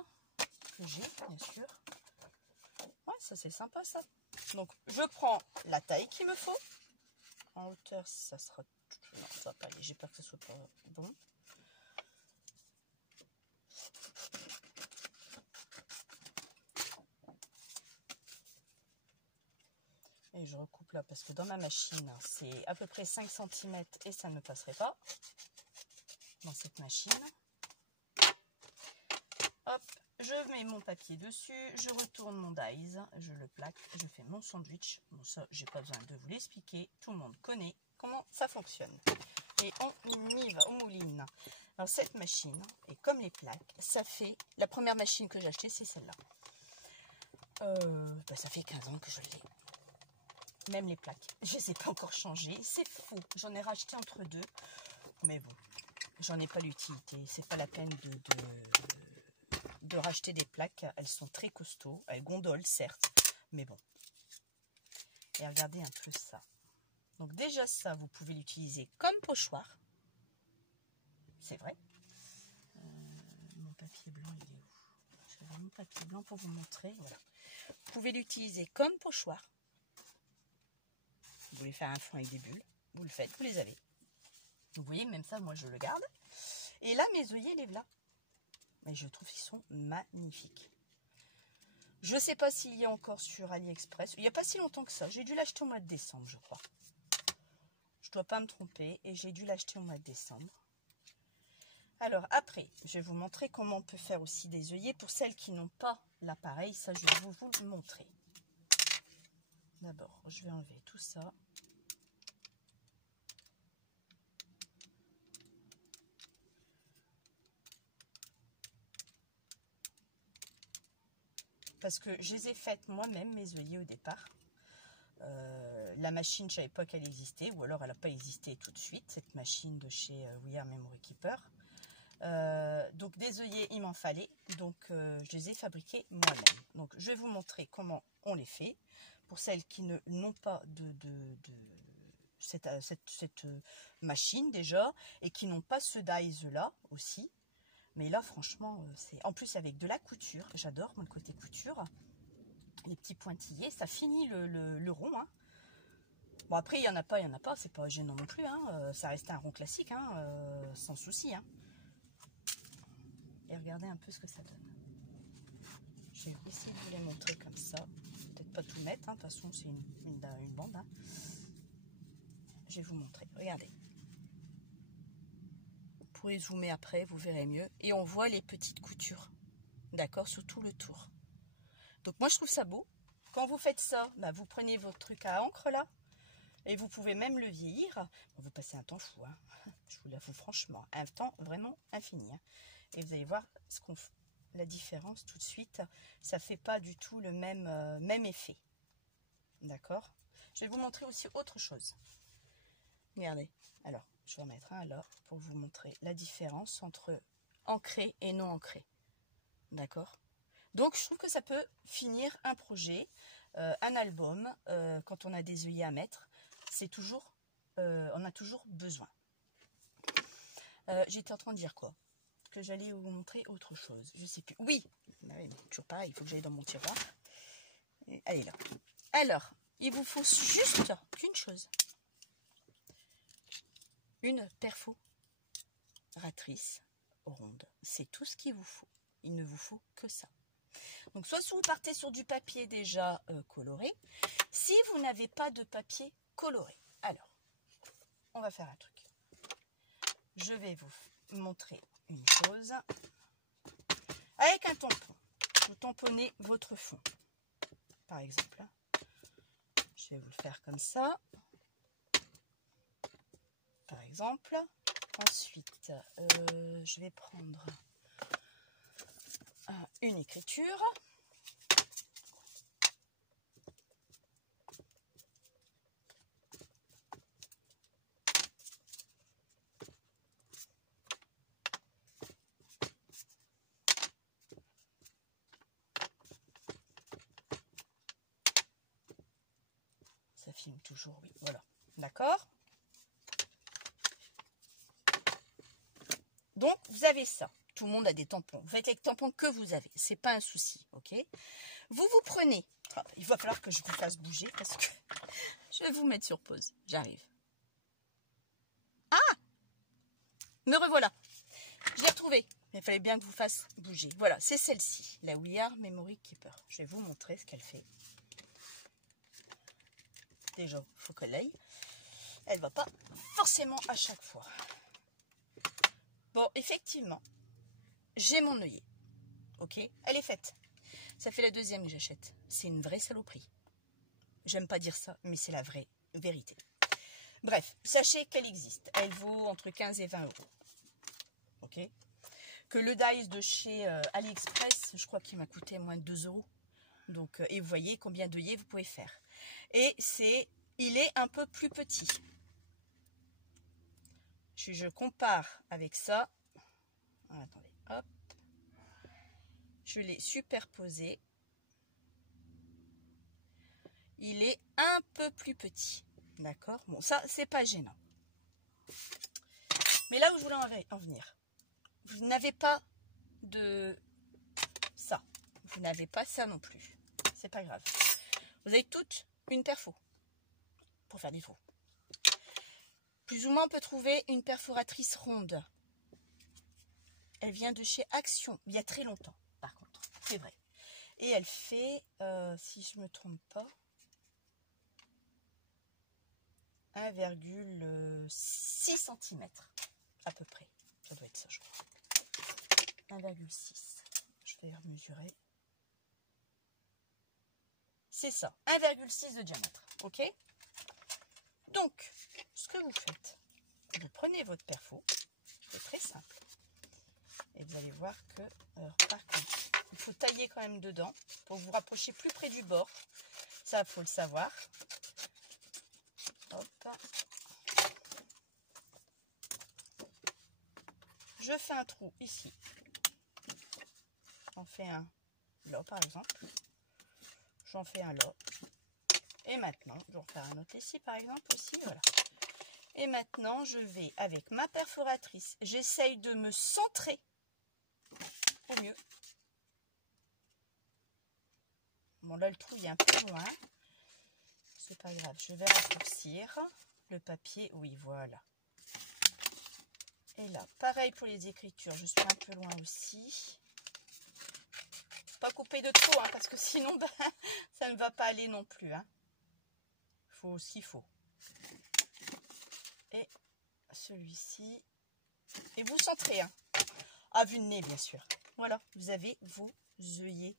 que j'ai bien sûr. Ouais, ça c'est sympa ça. Donc je prends la taille qu'il me faut. En hauteur, ça sera... Non, ça va pas aller. J'ai peur que ce soit pas bon. Et je recoupe là parce que dans ma machine, c'est à peu près 5 cm et ça ne passerait pas dans cette machine. Hop. Je mets mon papier dessus, je retourne mon dies, je le plaque, je fais mon sandwich. Bon ça, j'ai pas besoin de vous l'expliquer, tout le monde connaît comment ça fonctionne. et on y va, au mouline. Alors cette machine, et comme les plaques, ça fait, la première machine que j'ai achetée, c'est celle-là. Ça fait 15 ans que je l'ai. Même les plaques, je ne les ai pas encore changées, c'est faux. J'en ai racheté entre deux, mais bon, j'en ai pas l'utilité. C'est pas la peine de racheter des plaques, elles sont très costauds, elles gondolent certes, mais bon. Et regardez un peu ça. Donc déjà ça, vous pouvez l'utiliser comme pochoir. C'est vrai. Mon papier blanc, il est où? J'avais mon papier blanc pour vous montrer. Voilà. Vous pouvez l'utiliser comme pochoir. Vous voulez faire un fond avec des bulles, vous le faites, vous les avez. Vous voyez, même ça, moi je le garde. Et là, mes œillets, les voilà. Mais je trouve qu'ils sont magnifiques. Je ne sais pas s'il y a encore sur AliExpress. Il n'y a pas si longtemps que ça. J'ai dû l'acheter au mois de décembre, je crois. Je ne dois pas me tromper. Et j'ai dû l'acheter au mois de décembre. Alors après, je vais vous montrer comment on peut faire aussi des œillets. Pour celles qui n'ont pas l'appareil, ça je vais vous le montrer. D'abord, je vais enlever tout ça. Parce que je les ai faites moi-même, mes œillets au départ. La machine, je ne savais pas qu'elle existait, ou alors elle n'a pas existé tout de suite, cette machine de chez We Are Memory Keeper. Donc des œillets, il m'en fallait, donc je les ai fabriqués moi-même. Donc je vais vous montrer comment on les fait. Pour celles qui n'ont pas cette machine déjà, et qui n'ont pas ce dies là aussi. Mais là, franchement, c'est en plus avec de la couture. J'adore, moi, le côté couture. Les petits pointillés, ça finit le rond. Hein. Bon, après, il n'y en a pas. C'est pas gênant non plus. Hein. Ça reste un rond classique, hein, sans souci. Hein. Et regardez un peu ce que ça donne. Je vais essayer de vous les montrer comme ça. Peut-être pas tout mettre. Hein. De toute façon, c'est une bande. Hein. Je vais vous montrer. Regardez. Vous pourrez zoomer après, vous verrez mieux. Et on voit les petites coutures, d'accord, sur tout le tour. Donc moi je trouve ça beau. Quand vous faites ça, bah, vous prenez votre truc à encre là, et vous pouvez même le vieillir. Bon, vous passez un temps fou, hein. Je vous l'avoue franchement, un temps vraiment infini. Hein. Et vous allez voir la différence tout de suite. Ça fait pas du tout le même effet, d'accord. Je vais vous montrer aussi autre chose. Regardez, alors. Je vais en mettre un là pour vous montrer la différence entre ancré et non ancré. D'accord? Donc, je trouve que ça peut finir un projet, un album, quand on a des œillets à mettre. C'est toujours, on a toujours besoin. J'étais en train de dire quoi? Que j'allais vous montrer autre chose. Je sais plus. Oui, toujours pareil, il faut que j'aille dans mon tiroir. Allez là. Alors, il vous faut juste qu'une chose. Une perforatrice ronde. C'est tout ce qu'il vous faut. Il ne vous faut que ça. Donc, soit vous partez sur du papier déjà coloré. Si vous n'avez pas de papier coloré, alors, on va faire un truc. Je vais vous montrer une chose. Avec un tampon, vous tamponnez votre fond. Par exemple, je vais vous le faire comme ça. Par exemple, ensuite, je vais prendre une écriture. Ça filme toujours, oui, voilà. D'accord ? Donc, vous avez ça. Tout le monde a des tampons. Vous faites les tampons que vous avez. C'est pas un souci, ok? Vous prenez. Ah, il va falloir que je vous fasse bouger parce que je vais vous mettre sur pause. J'arrive. Ah! Me revoilà. Je l'ai retrouvée. Il fallait bien que vous fasse bouger. Voilà, c'est celle-ci. La We Are Memory Keeper. Je vais vous montrer ce qu'elle fait. Déjà, il faut qu'elle aille. Elle ne va pas forcément à chaque fois. Bon, effectivement, j'ai mon œillet. Ok, elle est faite. Ça fait la deuxième que j'achète. C'est une vraie saloperie. J'aime pas dire ça, mais c'est la vraie vérité. Bref, sachez qu'elle existe. Elle vaut entre 15 et 20 euros. Ok. Que le dies de chez AliExpress, je crois qu'il m'a coûté moins de 2 euros. Donc, et vous voyez combien d'œillets vous pouvez faire. Et il est un peu plus petit. Je compare avec ça. Attendez, hop. Je l'ai superposé. Il est un peu plus petit. D'accord? Bon, ça, c'est pas gênant. Mais là où je voulais en venir, vous n'avez pas de ça. Vous n'avez pas ça non plus. C'est pas grave. Vous avez toutes une perfo pour faire des trous. Plus ou moins, on peut trouver une perforatrice ronde. Elle vient de chez Action, il y a très longtemps, par contre. C'est vrai. Et elle fait, si je ne me trompe pas, 1,6 cm à peu près. Ça doit être ça, je crois. 1,6. Je vais mesurer. C'est ça, 1,6 de diamètre. Ok? Donc, ce que vous faites, vous prenez votre perfo. C'est très simple. Et vous allez voir que, alors, par contre, il faut tailler quand même dedans pour vous rapprocher plus près du bord. Ça, il faut le savoir. Hop. Je fais un trou ici. J'en fais un là, par exemple. J'en fais un là. Et maintenant, je vais en faire un autre ici, par exemple, aussi. Voilà. Et maintenant, je vais, avec ma perforatrice, j'essaye de me centrer au mieux. Bon, là, le trou, il est un peu loin. C'est pas grave. Je vais raccourcir le papier. Oui, voilà. Et là, pareil pour les écritures. Je suis un peu loin aussi. Pas couper de trop, hein, parce que sinon, ben, ça ne va pas aller non plus. Hein. Faut s'il faut. Et celui-ci. Et vous centrez. Hein. À vue de nez, bien sûr. Voilà, vous avez vos œillets.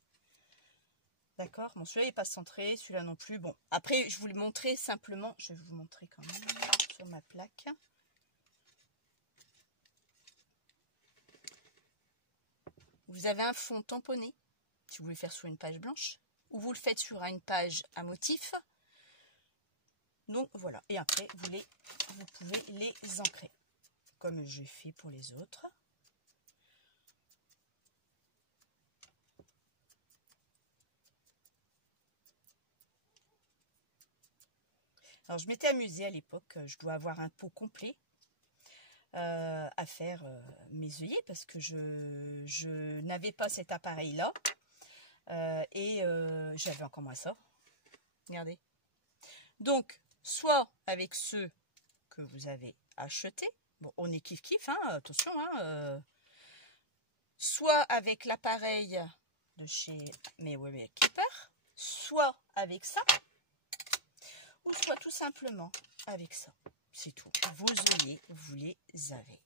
D'accord? Bon, celui-là n'est pas centré, celui-là non plus. Bon, après, je vous le montrer simplement. Je vais vous montrer quand même sur ma plaque. Vous avez un fond tamponné, si vous voulez faire sur une page blanche, ou vous le faites sur une page à motif. Donc, voilà. Et après, vous pouvez les ancrer, comme j'ai fait pour les autres. Alors, je m'étais amusée à l'époque, je dois avoir un pot complet à faire mes œillets parce que je n'avais pas cet appareil-là et j'avais encore moins ça. Regardez. Donc, soit avec ceux que vous avez achetés, bon, on est kiff-kiff, hein, attention, hein, soit avec l'appareil de chez Mewewe Keeper, soit avec ça, ou soit tout simplement avec ça. C'est tout. Vos œillets, vous les avez.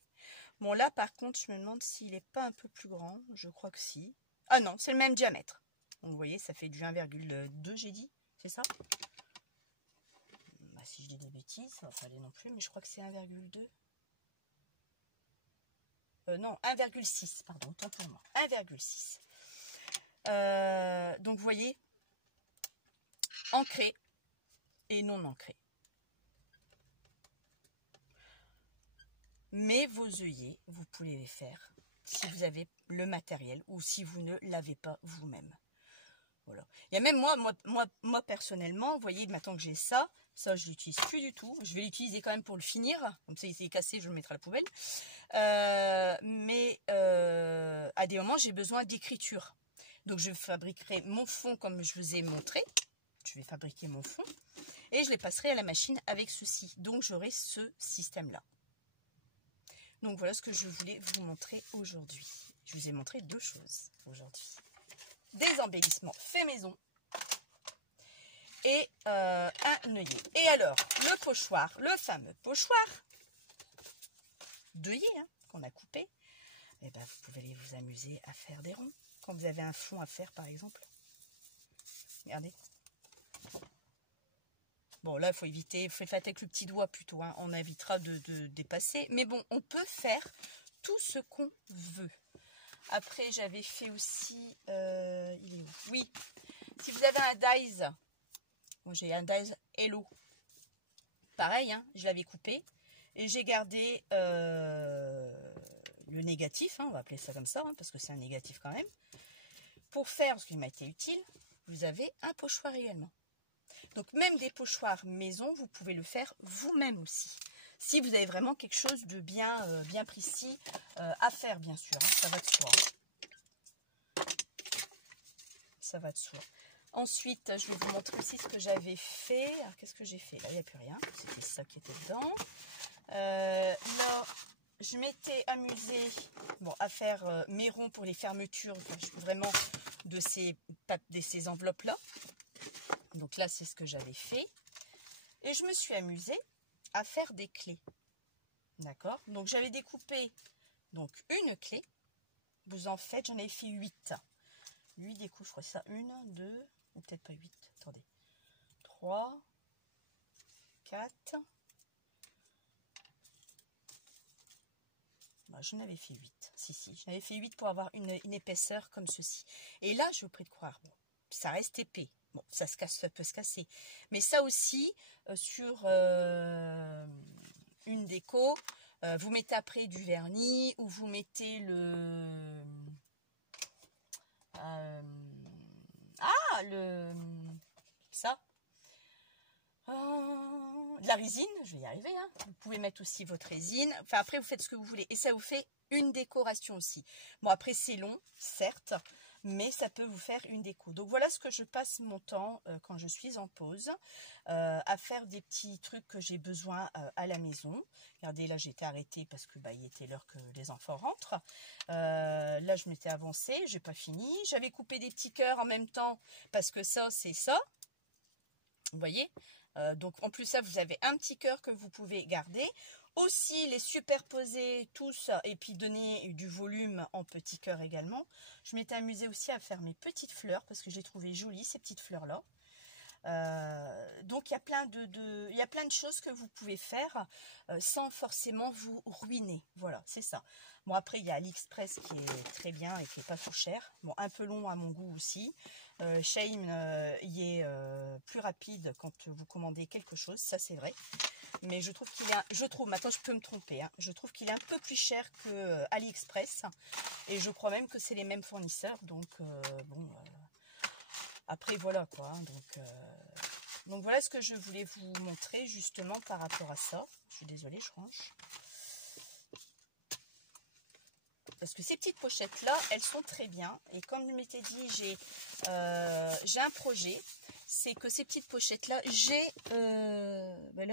Bon, là, par contre, je me demande s'il n'est pas un peu plus grand. Je crois que si. Ah non, c'est le même diamètre. Donc, vous voyez, ça fait du 1,2, j'ai dit. C'est ça? Bah, si je dis des bêtises, ça va pas aller non plus, mais je crois que c'est 1,2. Non, 1,6, pardon, tant pour moi. 1,6. Donc, vous voyez, ancré et non ancré. Mais vos œillets, vous pouvez les faire si vous avez le matériel ou si vous ne l'avez pas vous-même. Voilà. Il y a même moi personnellement, vous voyez, maintenant que j'ai ça je l'utilise plus du tout. Je vais l'utiliser quand même pour le finir. Comme ça, il s'est cassé, je le mettrai à la poubelle. Mais à des moments, j'ai besoin d'écriture. Donc, je fabriquerai mon fond comme je vous ai montré. Je vais fabriquer mon fond. Et je les passerai à la machine avec ceci. Donc, j'aurai ce système-là. Donc, voilà ce que je voulais vous montrer aujourd'hui. Je vous ai montré deux choses aujourd'hui. Des embellissements faits maison et un œillet. Et alors, le pochoir, le fameux pochoir d'œillet hein, qu'on a coupé, et ben, vous pouvez aller vous amuser à faire des ronds. Quand vous avez un fond à faire, par exemple. Regardez. Bon, là, il faut éviter, faites avec le petit doigt plutôt, hein, on évitera de dépasser. Mais bon, on peut faire tout ce qu'on veut. Après, j'avais fait aussi, il est où? Oui, si vous avez un dies, moi j'ai un dies Hello, pareil, hein, je l'avais coupé et j'ai gardé le négatif, hein, on va appeler ça comme ça, hein, parce que c'est un négatif quand même. Pour faire ce qui m'a été utile, vous avez un pochoir également. Donc même des pochoirs maison, vous pouvez le faire vous-même aussi. Si vous avez vraiment quelque chose de bien, bien précis à faire, bien sûr, hein, ça va de soi. Hein. Ça va de soi. Ensuite, je vais vous montrer aussi ce que j'avais fait. Alors, qu'est-ce que j'ai fait? Là, il n'y a plus rien. C'était ça qui était dedans. Là, je m'étais amusée à faire mes ronds pour les fermetures, vraiment de ces enveloppes-là. Donc là, c'est ce que j'avais fait. Et je me suis amusée à faire des clés. D'accord? Donc, j'avais découpé donc une clé. Vous en faites, j'en ai fait 8. 8 découpes, je crois que c'est ça. 1, 2, ou peut-être pas 8. Attendez. 3, 4. J'en avais fait 8. Si, j'en avais fait 8 pour avoir une épaisseur comme ceci. Et là, je vous prie de croire, bon, ça reste épais. Bon, ça peut se casser. Mais ça aussi, sur une déco, vous mettez après du vernis ou vous mettez de la résine, je vais y arriver, hein. Vous pouvez mettre aussi votre résine, enfin après vous faites ce que vous voulez et ça vous fait une décoration aussi. Bon après c'est long, certes, mais ça peut vous faire une déco. Donc voilà ce que je passe mon temps quand je suis en pause, à faire des petits trucs que j'ai besoin à la maison. Regardez, là j'étais arrêtée parce que il était l'heure que les enfants rentrent. Là je m'étais avancée, j'ai pas fini. J'avais coupé des petits cœurs en même temps parce que ça c'est ça. Vous voyez, donc en plus ça vous avez un petit cœur que vous pouvez garder. Aussi les superposer tous et puis donner du volume en petits cœurs également. Je m'étais amusée aussi à faire mes petites fleurs parce que j'ai trouvé jolies ces petites fleurs là. Donc il y a plein de choses que vous pouvez faire sans forcément vous ruiner. Voilà, c'est ça. Bon après il y a AliExpress qui est très bien et qui est pas trop cher. Bon un peu long à mon goût aussi. Shein y est plus rapide quand vous commandez quelque chose, ça c'est vrai. Mais je trouve qu'il est, maintenant je peux me tromper, hein, je trouve qu'il est un peu plus cher que AliExpress. Et je crois même que c'est les mêmes fournisseurs. Donc bon, après voilà quoi. Hein, donc voilà ce que je voulais vous montrer justement par rapport à ça. Je suis désolée, je range. Parce que ces petites pochettes là, elles sont très bien. Et comme je m'étais dit, j'ai un projet. C'est que ces petites pochettes là, là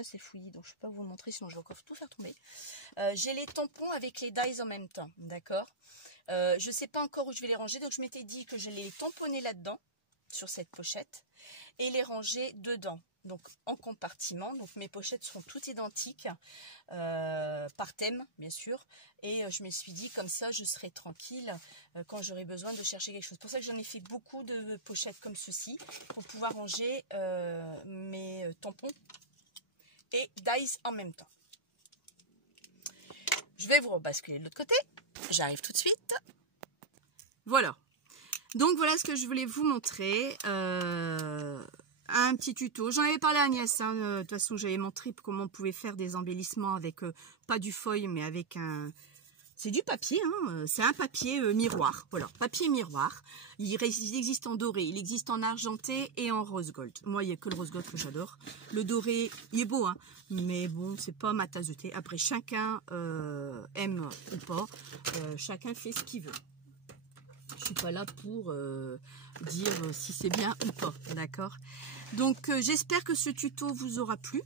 c'est fouillis, donc je ne peux pas vous le montrer, sinon je vais encore tout faire tomber. J'ai les tampons avec les dies en même temps, d'accord. Je ne sais pas encore où je vais les ranger, donc je m'étais dit que je les tamponner là-dedans, sur cette pochette, et les ranger dedans. Donc en compartiment, donc mes pochettes seront toutes identiques, par thème bien sûr, et je me suis dit comme ça je serai tranquille quand j'aurai besoin de chercher quelque chose. C'est pour ça que j'en ai fait beaucoup de pochettes comme ceci, pour pouvoir ranger mes tampons et dies en même temps. Je vais vous rebasculer de l'autre côté, j'arrive tout de suite. Voilà, donc voilà ce que je voulais vous montrer. Un petit tuto, j'en avais parlé à Agnès, hein, de toute façon j'avais montré comment on pouvait faire des embellissements avec, pas du feuille mais avec un, c'est du papier, hein, c'est un papier miroir, voilà, papier miroir, il existe en doré, il existe en argenté et en rose gold. Moi il n'y a que le rose gold que j'adore, le doré il est beau, hein, mais bon c'est pas ma tasse de thé. Après chacun aime ou pas, chacun fait ce qu'il veut. Je suis pas là pour dire si c'est bien ou pas, d'accord. Donc j'espère que ce tuto vous aura plu.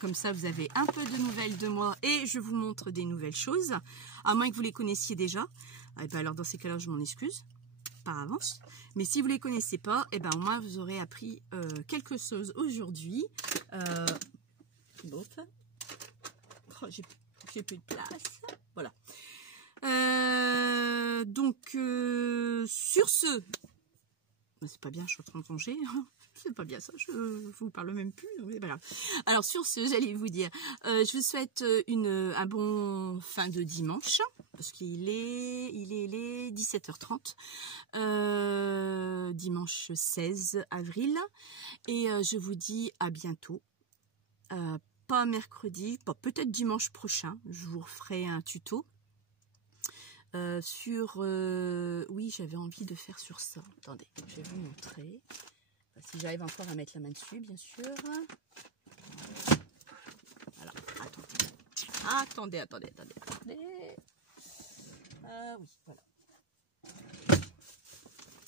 Comme ça vous avez un peu de nouvelles de moi et je vous montre des nouvelles choses. À moins que vous les connaissiez déjà. Et ben alors dans ces cas-là je m'en excuse par avance. Mais si vous les connaissez pas, et ben au moins vous aurez appris quelque chose aujourd'hui. Oh, j'ai plus de place. Voilà. Donc sur ce, c'est pas bien, je suis en train de ranger. c'est pas bien ça, je vous parle même plus, donc c'est pas grave. Alors sur ce, j'allais vous dire, je vous souhaite un bon fin de dimanche, parce qu'il est 17h30, dimanche 16 avril, et je vous dis à bientôt, pas mercredi, pas peut-être dimanche prochain, je vous referai un tuto. Oui, j'avais envie de faire sur ça. Attendez, je vais vous montrer. Si j'arrive encore à mettre la main dessus, bien sûr. Voilà, attendez. Oui, voilà.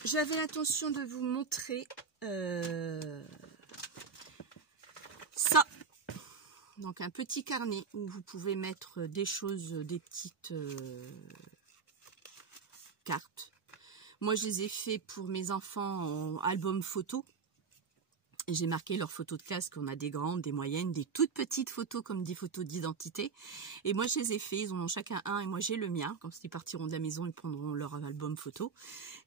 J'avais l'intention de vous montrer ça. Donc un petit carnet où vous pouvez mettre des choses, des petites cartes. Moi, je les ai fait pour mes enfants en album photo. Et j'ai marqué leurs photos de classe, qu'on a des grandes, des moyennes, des toutes petites photos comme des photos d'identité. Et moi, je les ai fait, ils en ont chacun un et moi j'ai le mien. Quand ils partiront de la maison, ils prendront leur album photo.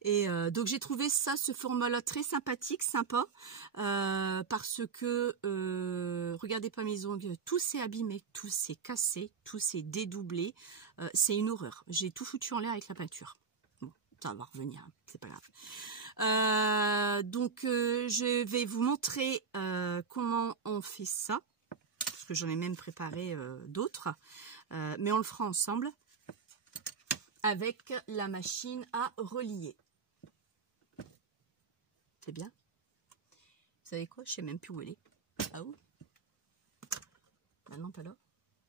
Et donc j'ai trouvé ça, ce format-là très sympathique, sympa, parce que, regardez pas mes ongles, tout s'est abîmé, tout s'est cassé, tout s'est dédoublé. C'est une horreur. J'ai tout foutu en l'air avec la peinture. Ça va revenir, c'est pas grave. Donc je vais vous montrer comment on fait ça, parce que j'en ai même préparé d'autres, mais on le fera ensemble avec la machine à relier. C'est bien. Vous savez quoi? Je sais même plus où elle est. Ah où? Maintenant pas là.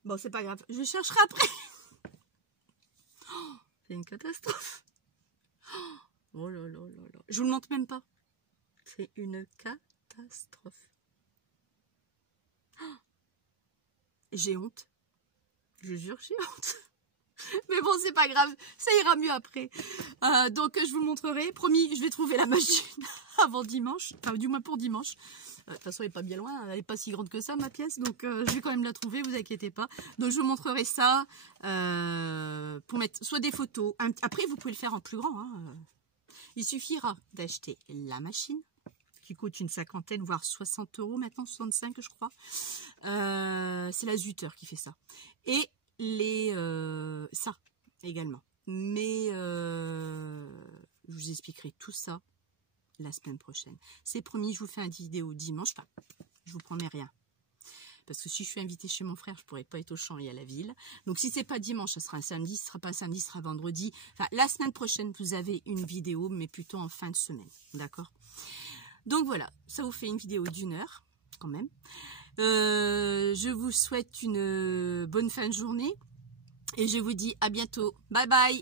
Bon, c'est pas grave, je chercherai après. Oh, c'est une catastrophe. Oh là là là là. Je vous le montre même pas. C'est une catastrophe. Oh, j'ai honte. Je jure, j'ai honte. Mais bon, c'est pas grave. Ça ira mieux après. Donc, je vous montrerai. Promis, je vais trouver la machine avant dimanche. Enfin, du moins pour dimanche. De toute façon, elle n'est pas bien loin. Elle n'est pas si grande que ça, ma pièce. Donc, je vais quand même la trouver. Vous inquiétez pas. Donc, je vous montrerai ça pour mettre soit des photos. Après, vous pouvez le faire en plus grand. Hein. Il suffira d'acheter la machine qui coûte une cinquantaine, voire 60 € maintenant, 65 je crois. C'est la Zutter qui fait ça. Et ça également. Mais je vous expliquerai tout ça la semaine prochaine. C'est promis, je vous fais une vidéo dimanche. Enfin, je vous promets rien. Parce que si je suis invitée chez mon frère, je ne pourrai pas être au champ et à la ville. Donc si ce n'est pas dimanche, ça sera un samedi. Si ce ne sera pas un samedi, ce sera vendredi. Enfin, la semaine prochaine, vous avez une vidéo, mais plutôt en fin de semaine. D'accord? Donc voilà, ça vous fait une vidéo d'1 heure, quand même. Je vous souhaite une bonne fin de journée. Et je vous dis à bientôt. Bye bye!